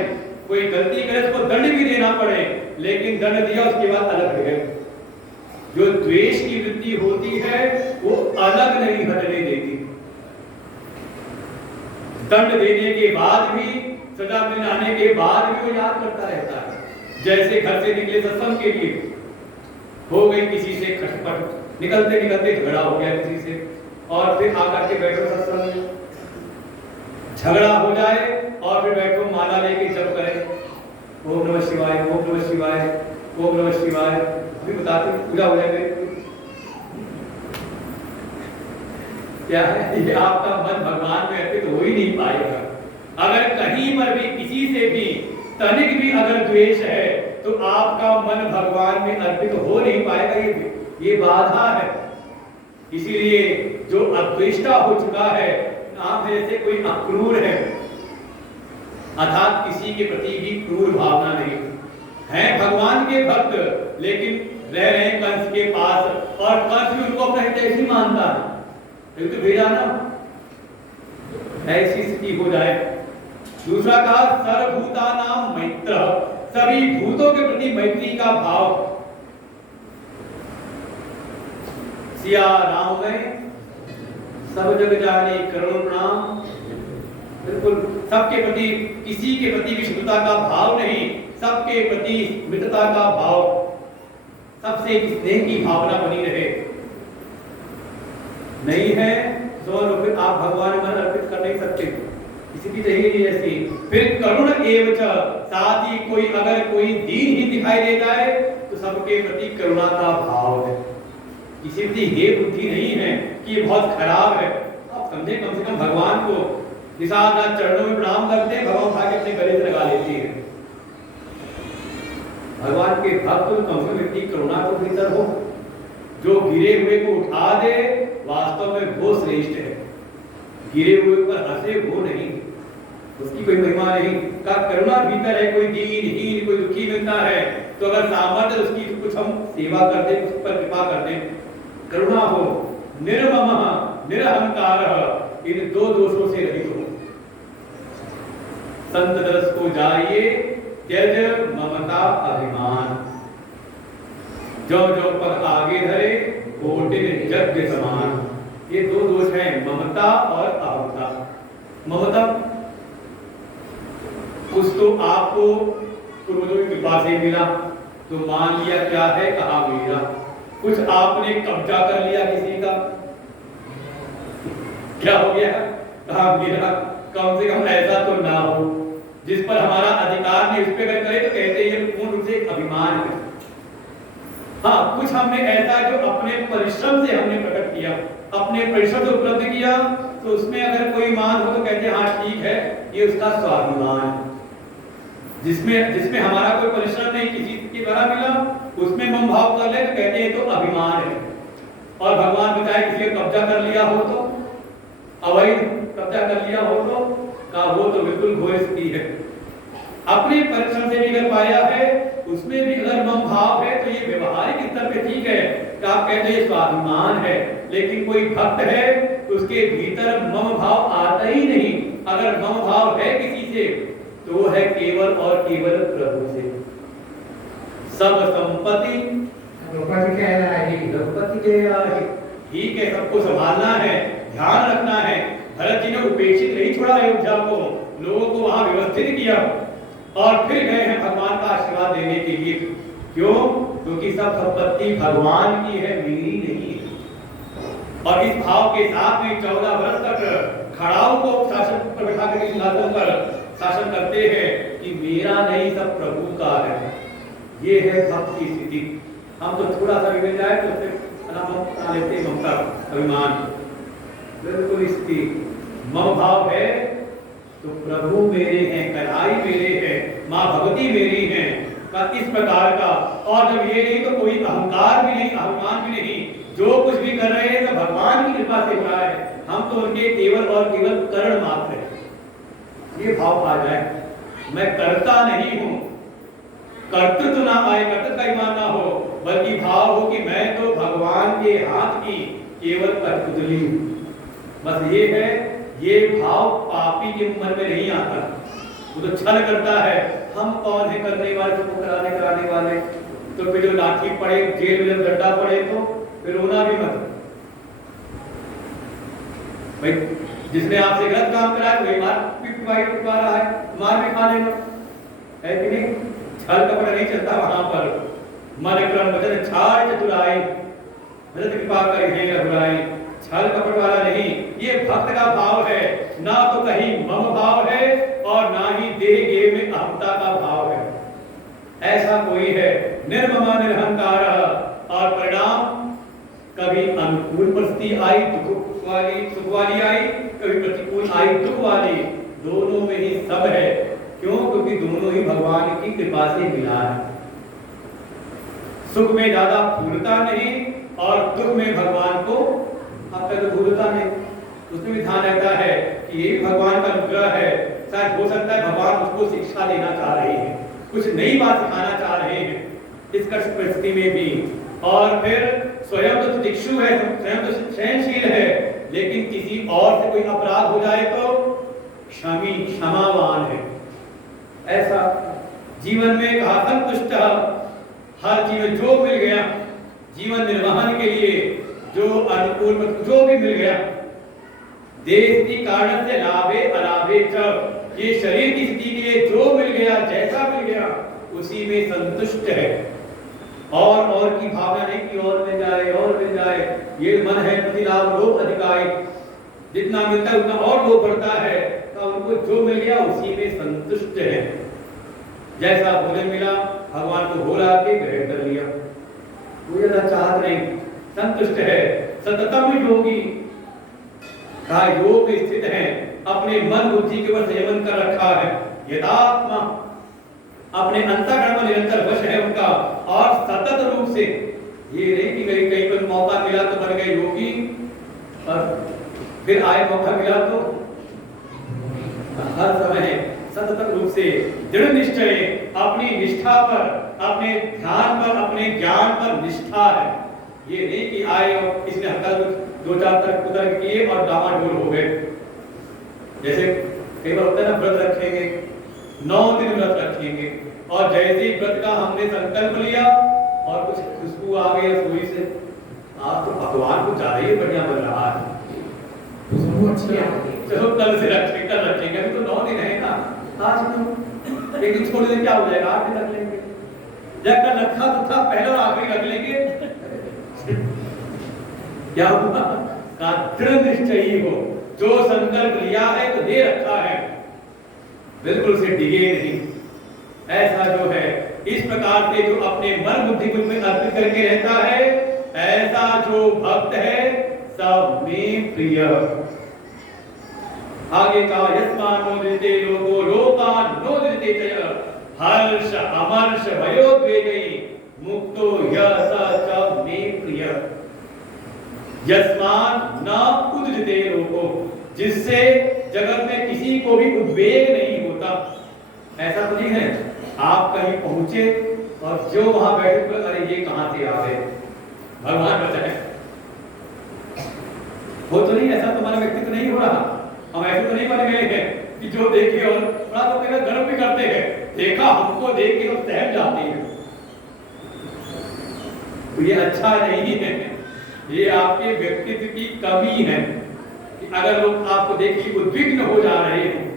कोई गलती करे तो दंड भी देना पड़े, लेकिन दंड दिया उसके बाद अलग है। जो द्वेष की वृत्ति होती है वो अलग नहीं हटने देती, दंड देने के बाद भी, सजा मिलाने के बाद भी वो याद करता रहता है। जैसे घर से निकले सत्संग के लिए, हो गई किसी से खटपट, निकलते निकलते झगड़ा हो गया किसी से, और फिर आकर के बैठो सत्संग में, झगड़ा हो जाए और फिर बैठो माला लेके जप करें, ओम नमः शिवाय, ओम नमः शिवाय, ओम नमः शिवाय। फिर बताते पूजा हो जाएगा क्या है, ये आपका मन भगवान में अर्पित हो ही नहीं पाएगा। अगर कहीं पर भी किसी से भी तनिक भी अगर द्वेष है तो आपका मन भगवान में अर्पित हो नहीं पाएगा, ये बाधा है। इसीलिए जो अद्वेष्टा हो चुका है, नाम है जैसे कोई अक्रूर है, अर्थात किसी के प्रति भी क्रूर भावना नहीं है, भगवान के भक्त लेकिन रह रहे कंस के पास, और कंस भी उनको अपना हितैषी ही मानता है, तो भेजा ना, ऐसी स्थिति हो जाए। दूसरा कहा सर्वभूतानां मैत्र, सभी भूतों के प्रति मैत्री का भाव। सिया राम में सब जग जाने करुण नाम, बिल्कुल सबके प्रति, किसी के प्रति विशुद्धता का भाव नहीं, सबके प्रति मित्रता का भाव, सबसे स्नेह की भावना बनी रहे। नहीं है तो फिर आप भगवान में अर्पित कर नहीं सकते, किसी की चाहिए ऐसी। फिर करुण एवं साथ ही कोई अगर कोई दीन ही दिखाई दे जाए तो सबके प्रति करुणा का भाव है, किसी प्रति ये बुद्धि नहीं है कि ये बहुत खराब है। आप समझे, कम से कम भगवान को निषाद चरणों में प्रणाम करते हैं, भगवान उठा के अपने गले से लगा लेते हैं। भगवान के भक्त तो कम से कम इतनी करुणा तो भीतर हो, जो गिरे हुए को उठा दे, वास्तव में वो श्रेष्ठ है। गिरे हुए पर हंसे वो नहीं, उसकी कोई महिमा नहीं। का करुणा भीतर है, कोई दीनहीन कोई दुखी मिलता है तो अगर सामर्थ्य उसकी कुछ हम सेवा कर दें, उस पर कृपा कर दें, करुणा हो, निर्ममः निरहंकारः, इन दो दोषों से रहित हो। संत दरस को जाइए त्यज ममता अभिमान, जो जो पद आगे धरे कोटिन यज्ञ समान। ये दो दोष हैं, ममता और अहंता। ममता कुछ तो आपको पूर्वजों की कृपा से मिला तो मान लिया क्या है, कहा मेरा। कुछ आपने कब्जा कर लिया किसी का, क्या हो गया, कहा मेरा। कम से कम ऐसा तो ना हो जिस पर हमारा अधिकार नहीं, उस पर अगर करे तो कहते हैं पूर्ण रूप से अभिमान है। हाँ, कुछ हमने ऐसा जो अपने परिश्रम से हमने प्रकट किया, अपने परिश्रम से उपलब्ध किया, तो उसमें अगर कोई मान हो तो कहते हैं हाँ ठीक है, ये उसका स्वाभिमान है। जिसमें हमारा कोई परिश्रम नहीं, किसी के द्वारा मिला, उसमें मम भाव कर ले तो कहते हैं तो अभिमान है। और भगवान बताए किसी का कब्जा कर लिया हो तो, अवैध कब्जा कर लिया हो तो, का वो तो बिल्कुल घोर स्थिति है। अपने परिश्रम से भी अगर पाया है, उसमें भी अगर मम भाव है तो ये व्यवहारिक स्तर पे ठीक है कि आप कहते हैं स्वाभिमान है, लेकिन कोई भक्त है उसके भीतर मम भाव आता ही नहीं। अगर मम भाव है किसी से तो वो है केवल और केवल प्रभु से। सब संपत्ति द्रौपदी कह रहा है, द्रौपदी कह रहा है, ठीक है, सबको संभालना है, ध्यान रखना है। भरत जी ने उपेक्षित नहीं छोड़ा अयोध्या को, लोगों को वहां व्यवस्थित किया और फिर गए हैं भगवान का आशीर्वाद देने के लिए। क्यों? क्योंकि सब संपत्ति भगवान की है, मेरी नहीं है। और इस भाव के साथ में 14 वर्ष तक खड़ाऊ को शासन पर बिठा कर सिंहासन पर शासन करते हैं कि मेरा नहीं, सब प्रभु का है। ये है भक्त की स्थिति। हम तो थोड़ा सा भी मिल जाए तो फिर बना लेते हैं ममता, अभिमान। बिल्कुल इसकी मम भाव है तो प्रभु मेरे हैं, कन्हई मेरे हैं, माँ भगवती मेरी हैं, का इस प्रकार का। और जब ये नहीं तो कोई अहंकार भी नहीं, अभिमान भी नहीं, जो कुछ भी कर रहे हैं तो भगवान की कृपा से हो रहा है, हम तो उनके केवल और केवल करण मात्र हैं। ये भाव आ जाए, मैं करता नहीं हूं, कर्तृत्व ना आए, कर्तृत्व का ईमान ना हो, बल्कि भाव हो कि मैं तो भगवान के हाथ की केवल कठपुतली हूं। बस ये है, ये भाव पापी के मन में नहीं आता। वो तो छल करता है, हम कौन है करने वाले, सबको कराने वाले। तो फिर जो लाठी पड़े, जेल में जब डंडा पड़े तो फिर रोना भी मत। भाई जिसने आपसे गलत काम करा है वही मार पा रहा है, मार भी खा लेना है कि नहीं। छल कपट नहीं चलता वहां पर। मन क्रम वचन छाड़ चतुराई, भरत कृपा कर हे रघुराई। छल कपट वाला नहीं, ये भक्त का भाव है। ना तो कहीं मम भाव है और ना ही देह गेह में अहंता का भाव है। ऐसा कोई है, निर्मम निरहंकार। और परिणाम कभी अनुकूल परिस्थिति आई सुख वाली आई, कभी प्रतिकूल आई दुख वाली, दोनों में ही सब है। क्यों? क्योंकि दोनों ही भगवान की कृपा से मिला है। सुख में ज्यादा फूलता नहीं और दुख में भगवान को अब तक भूलता नहीं। उसमें भी ध्यान रहता है कि ये भी भगवान का अनुग्रह है। शायद हो सकता है भगवान उसको शिक्षा देना चाह रहे हैं, कुछ नई बात सिखाना चाह रहे हैं इस कष्ट परिस्थिति में भी। और फिर स्वयं तो दिक्षु है, स्वयं तो सहनशील है, लेकिन किसी और से कोई अपराध हो जाए तो क्षमावान है। ऐसा जीवन में कहा संतुष्ट, हर जीवन जो मिल गया जीवन निर्वहन के लिए, जो अनुकूल जो भी मिल गया, देश की कारण से लाभे अलाभे च, ये शरीर की स्थिति के लिए जो मिल गया जैसा मिल गया उसी में संतुष्ट है। और की भावना नहीं कि और मिल जाए और मिल जाए। ये मन है प्रतिलाभ लोभ अधिकाई, जितना मिलता है उतना और लोभ बढ़ता है। तो उनको जो मिल गया उसी में संतुष्ट है। जैसा भोजन मिला भगवान को भोला के ग्रहण कर लिया, कोई ज्यादा चाहत नहीं, संतुष्ट है। सततम योगी का योग स्थित है, अपने मन बुद्धि के ऊपर संयमन कर रखा है। यथात्मा अपने अंतःकरण में निरंतर वश है उनका, और सतत रूप से, ये नहीं कि कहीं पर मौका मिला तो बन गए योगी और फिर आए मौका मिला तो हर समय सतत रूप से दृढ़ निश्चय, अपनी निष्ठा पर, अपने ध्यान पर, अपने ज्ञान पर निष्ठा है। ये नहीं कि आए और इसने हल्का दो चार तर्क किए और डामाडोल हो गए। जैसे कई बार होता है ना, व्रत रखेंगे 9 दिन व्रत रखेंगे और जैसे ही व्रत का हमने संकल्प लिया और कुछ खुशबू आ गई रसोई से, आज तो भगवान को ज्यादा ही बढ़िया बन रहा है, खुशबू अच्छी आ गई, चलो कल से रखेंगे, अभी तो 9 दिन है ना, आज तो एक दिन छोड़ दें क्या हो जाएगा, 8 दिन रख लेंगे। जब कल रखा तो था, पहले और आखिरी रख लेंगे। क्या हुआ? का दृढ़ निश्चयी हो, जो संकल्प लिया है तो दे रखा है, बिल्कुल से डिगे नहीं। ऐसा जो है, इस प्रकार से जो अपने मन बुद्धि को में अर्पित करके रहता है, ऐसा जो भक्त है सब में प्रिय। आगे का यस्मान नोदिते लोगो लोकान नोदिते चय, हर्ष अमर्ष भयोद्वेगई मुक्तो यह सब में प्रिय। यस्मान न उद्विते लोगो, जिससे जगत में किसी को भी उद्वेग नहीं होता। ऐसा तो नहीं है आप कहीं पहुंचे और जो वहां बैठे अरे ये कहां से आ गए, भगवान बचाए, वो तो नहीं, ऐसा तुम्हारा व्यक्तित्व नहीं हो रहा। हम ऐसे तो नहीं बन गए हैं कि जो देखे और बड़ा तो मेरा गर्व भी करते हैं, देखा हमको देख के तो सहम जाते हैं, तो ये अच्छा नहीं है, ये आपके व्यक्तित्व की कमी है कि अगर लोग आपको देख के उद्विग्न हो जा रहे हैं।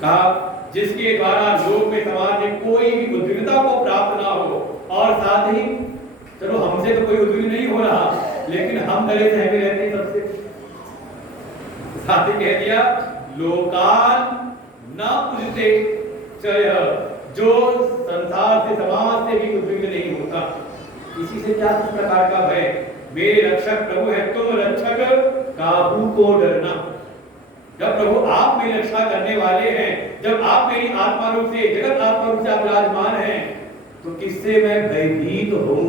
कहा जिसके द्वारा लोग में समाज में कोई भी उद्विग्नता को प्राप्त ना हो, और साथ ही चलो हमसे तो कोई उद्विग्न नहीं हो रहा, लेकिन हम डरे सहमे रहते हैं सबसे। साथ ही कह दिया लोकान न पूजते चय, जो संसार से समाज से भी उद्विग्न नहीं होता। इसी से क्या किस प्रकार का भय, मेरे रक्षक प्रभु है, तुम रक्षक काबू को डरना। जब प्रभु आप मेरी रक्षा करने वाले हैं, जब आप मेरी आत्मा रूप से, जगत आत्मा रूप से आप विराजमान हैं, तो किससे मैं भयभीत हूं।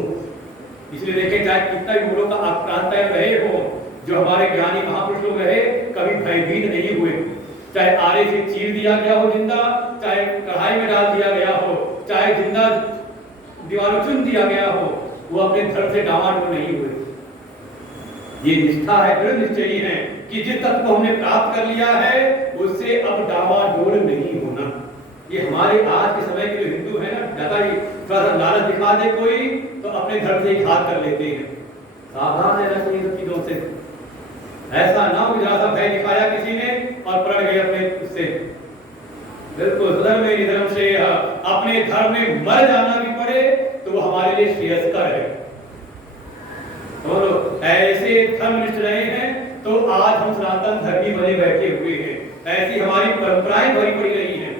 इसलिए देखें चाहे कितना भी लोगों का आक्रांत रहे हो, जो हमारे ज्ञानी महापुरुष लोग रहे, कभी भयभीत नहीं हुए। चाहे आरे से चीर दिया गया हो जिंदा, चाहे कढ़ाई में डाल दिया गया हो, चाहे जिंदा दीवारों चुन दिया गया हो, वो अपने धर्म से डामाडोल नहीं हुए। ये निष्ठा है, दृढ़ निश्चयी है कि जिस तत्व को हमने प्राप्त कर लिया है उससे अब डामाडोल नहीं होना। ये हमारे आज के समय के जो हिंदू है ना, ज्यादा ही थोड़ा सा लालच दिखा दे कोई तो अपने धर्म से ही घात कर लेते हैं। सावधान रहना चाहिए सब चीजों से, ऐसा ना हो जरा सा भय दिखाया किसी ने और पड़ गए अपने उससे। बिल्कुल धर्म में निधर्म से, अपने धर्म में मर जाना भी पड़े तो वो हमारे लिए श्रेयस्कर है। और ऐसे धर्मनिष्ठ रहे हैं तो आज हम सनातन धर्मी बने बैठे हुए हैं। ऐसी हमारी परंपराएं भरी पड़ी रही हैं,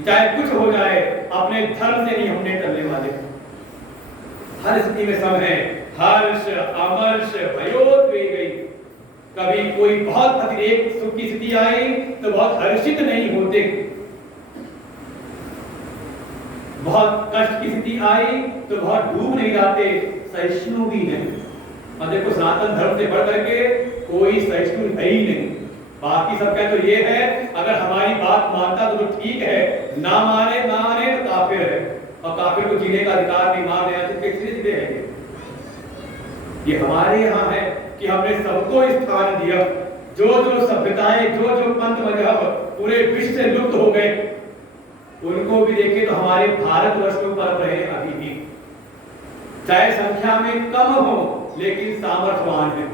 चाहे कुछ हो जाए अपने धर्म से नहीं हमने टलने वाले। हर स्थिति में सब है, हर्ष अमर्ष भयोद्वेगई। कभी कोई बहुत अतिरेक सुख की स्थिति आई तो बहुत हर्षित नहीं होते, बहुत कष्ट की स्थिति आई तो बहुत डूब नहीं जाते, सहिष्णु भी नहीं। और देखो सनातन धर्म से बढ़ करके कोई सहिष्णु है ही नहीं। बाकी सब क्या तो ये है, अगर हमारी बात मानता तो ठीक है, ना माने तो काफिर है, और काफिर को जीने का अधिकार नहीं, मार देना तो कैसे जीते हैं। ये हमारे यहाँ है कि हमने सबको स्थान दिया। जो जो सभ्यताएं, जो जो पंथ मजहब पूरे विश्व से लुप्त हो गए, उनको भी देखे तो हमारे भारतवर्ष में पर रहे अभी भी, चाहे संख्या में कम हो लेकिन सामर्थ्यवान है।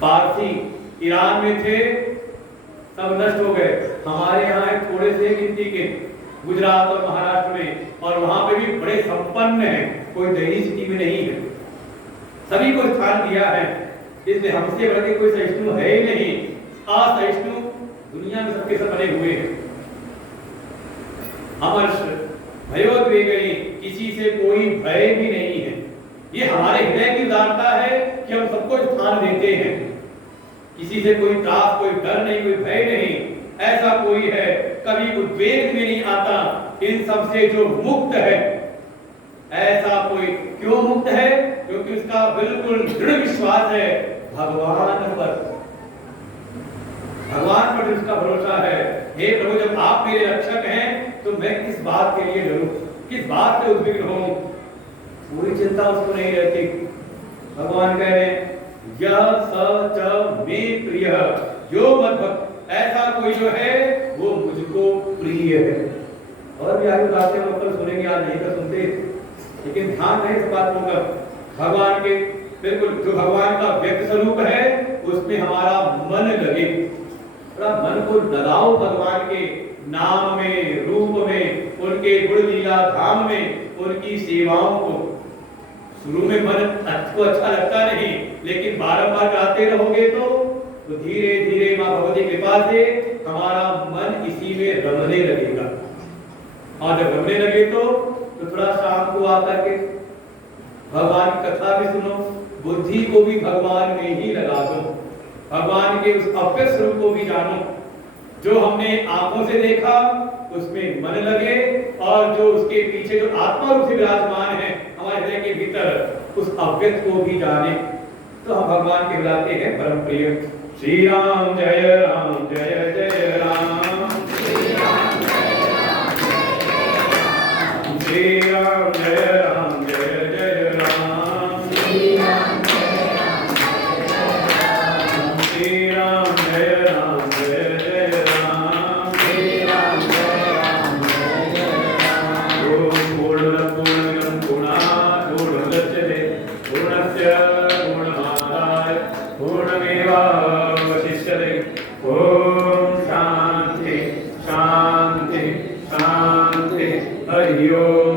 पारसी ईरान में थे, सब नष्ट हो गए। हमारे यहाँ थोड़े से गिनती के गुजरात और महाराष्ट्र में, और वहां पे भी बड़े संपन्न हैं, कोई दयनीय स्थिति में नहीं है, सभी को स्थान दिया है। इसलिए हमसे बढ़ के कोई सहिष्णु है ही नहीं। असहिष्णु दुनिया में सबके सब बने हुए हैं। अमर्ष भयोद्वेगई, किसी से कोई भय भी नहीं है। ये हमारे हृदय की उदारता है कि हम सबको स्थान देते हैं। किसी से कोई त्रास, कोई डर नहीं, कोई भय नहीं, ऐसा कोई है, कभी उद्वेग में नहीं आता। इन सब से जो मुक्त है, ऐसा कोई क्यों मुक्त है? क्योंकि उसका बिल्कुल दृढ़ विश्वास है भगवान पर, भगवान पर उसका भरोसा है। हे प्रभु, जब आप मेरे रक्षक हैं तो मैं किस बात के लिए डरूं, किस बात से उद्विग्न हूं? पूरी चिंता उसको नहीं रहती। भगवान कह रहे हैं यह स च मे प्रिय जो मद्भक्त, ऐसा कोई जो है वो मुझको प्रिय है। और भी आगे बातें हम कल सुनेंगे, आज नहीं कर सुनते, लेकिन ध्यान रहे इस बात को। भगवान के बिल्कुल जो भगवान का व्यक्त स्वरूप है उसमें हमारा मन लगे, थोड़ा मन को लगाओ भगवान के नाम में, रूप में, उनके गुण लीला धाम में, उनकी सेवाओं को। शुरू में मन आपको अच्छा लगता नहीं, लेकिन बारंबार गाते रहोगे तो धीरे धीरे मां भगवती कृपा से हमारा मन इसी में रमने लगेगा। और जब रमने लगे तो थोड़ा शाम को आकर के भगवान की कथा भी सुनो, बुद्धि को भी भगवान में ही लगा दो, भगवान के उस अव्यक्त स्वरूप को भी जानो। जो हमने आंखों से देखा उसमें मन लगे, और जो उसके पीछे जो आत्मा रूप से विराजमान है हमारे हृदय के भीतर, उस अव्यक्त को भी जाने। तो हम भगवान के बुलाते हैं परम प्रिय। श्री राम जय राम, जय जय राम, श्री राम जय राम, श्री राम जय राम, जय जय राम, श्री राम जय राम, श्री राम जय राम, जय जय राम, श्री राम जय राम, जय जय राम। ओम पूर्णमदः पूर्णमिदं पूर्णात् पूर्णमुदच्यते पूर्णस्य पूर्णमादाय पूर्णमेवावशिष्यते। ओम शांति शांति शांति। हरि ओम।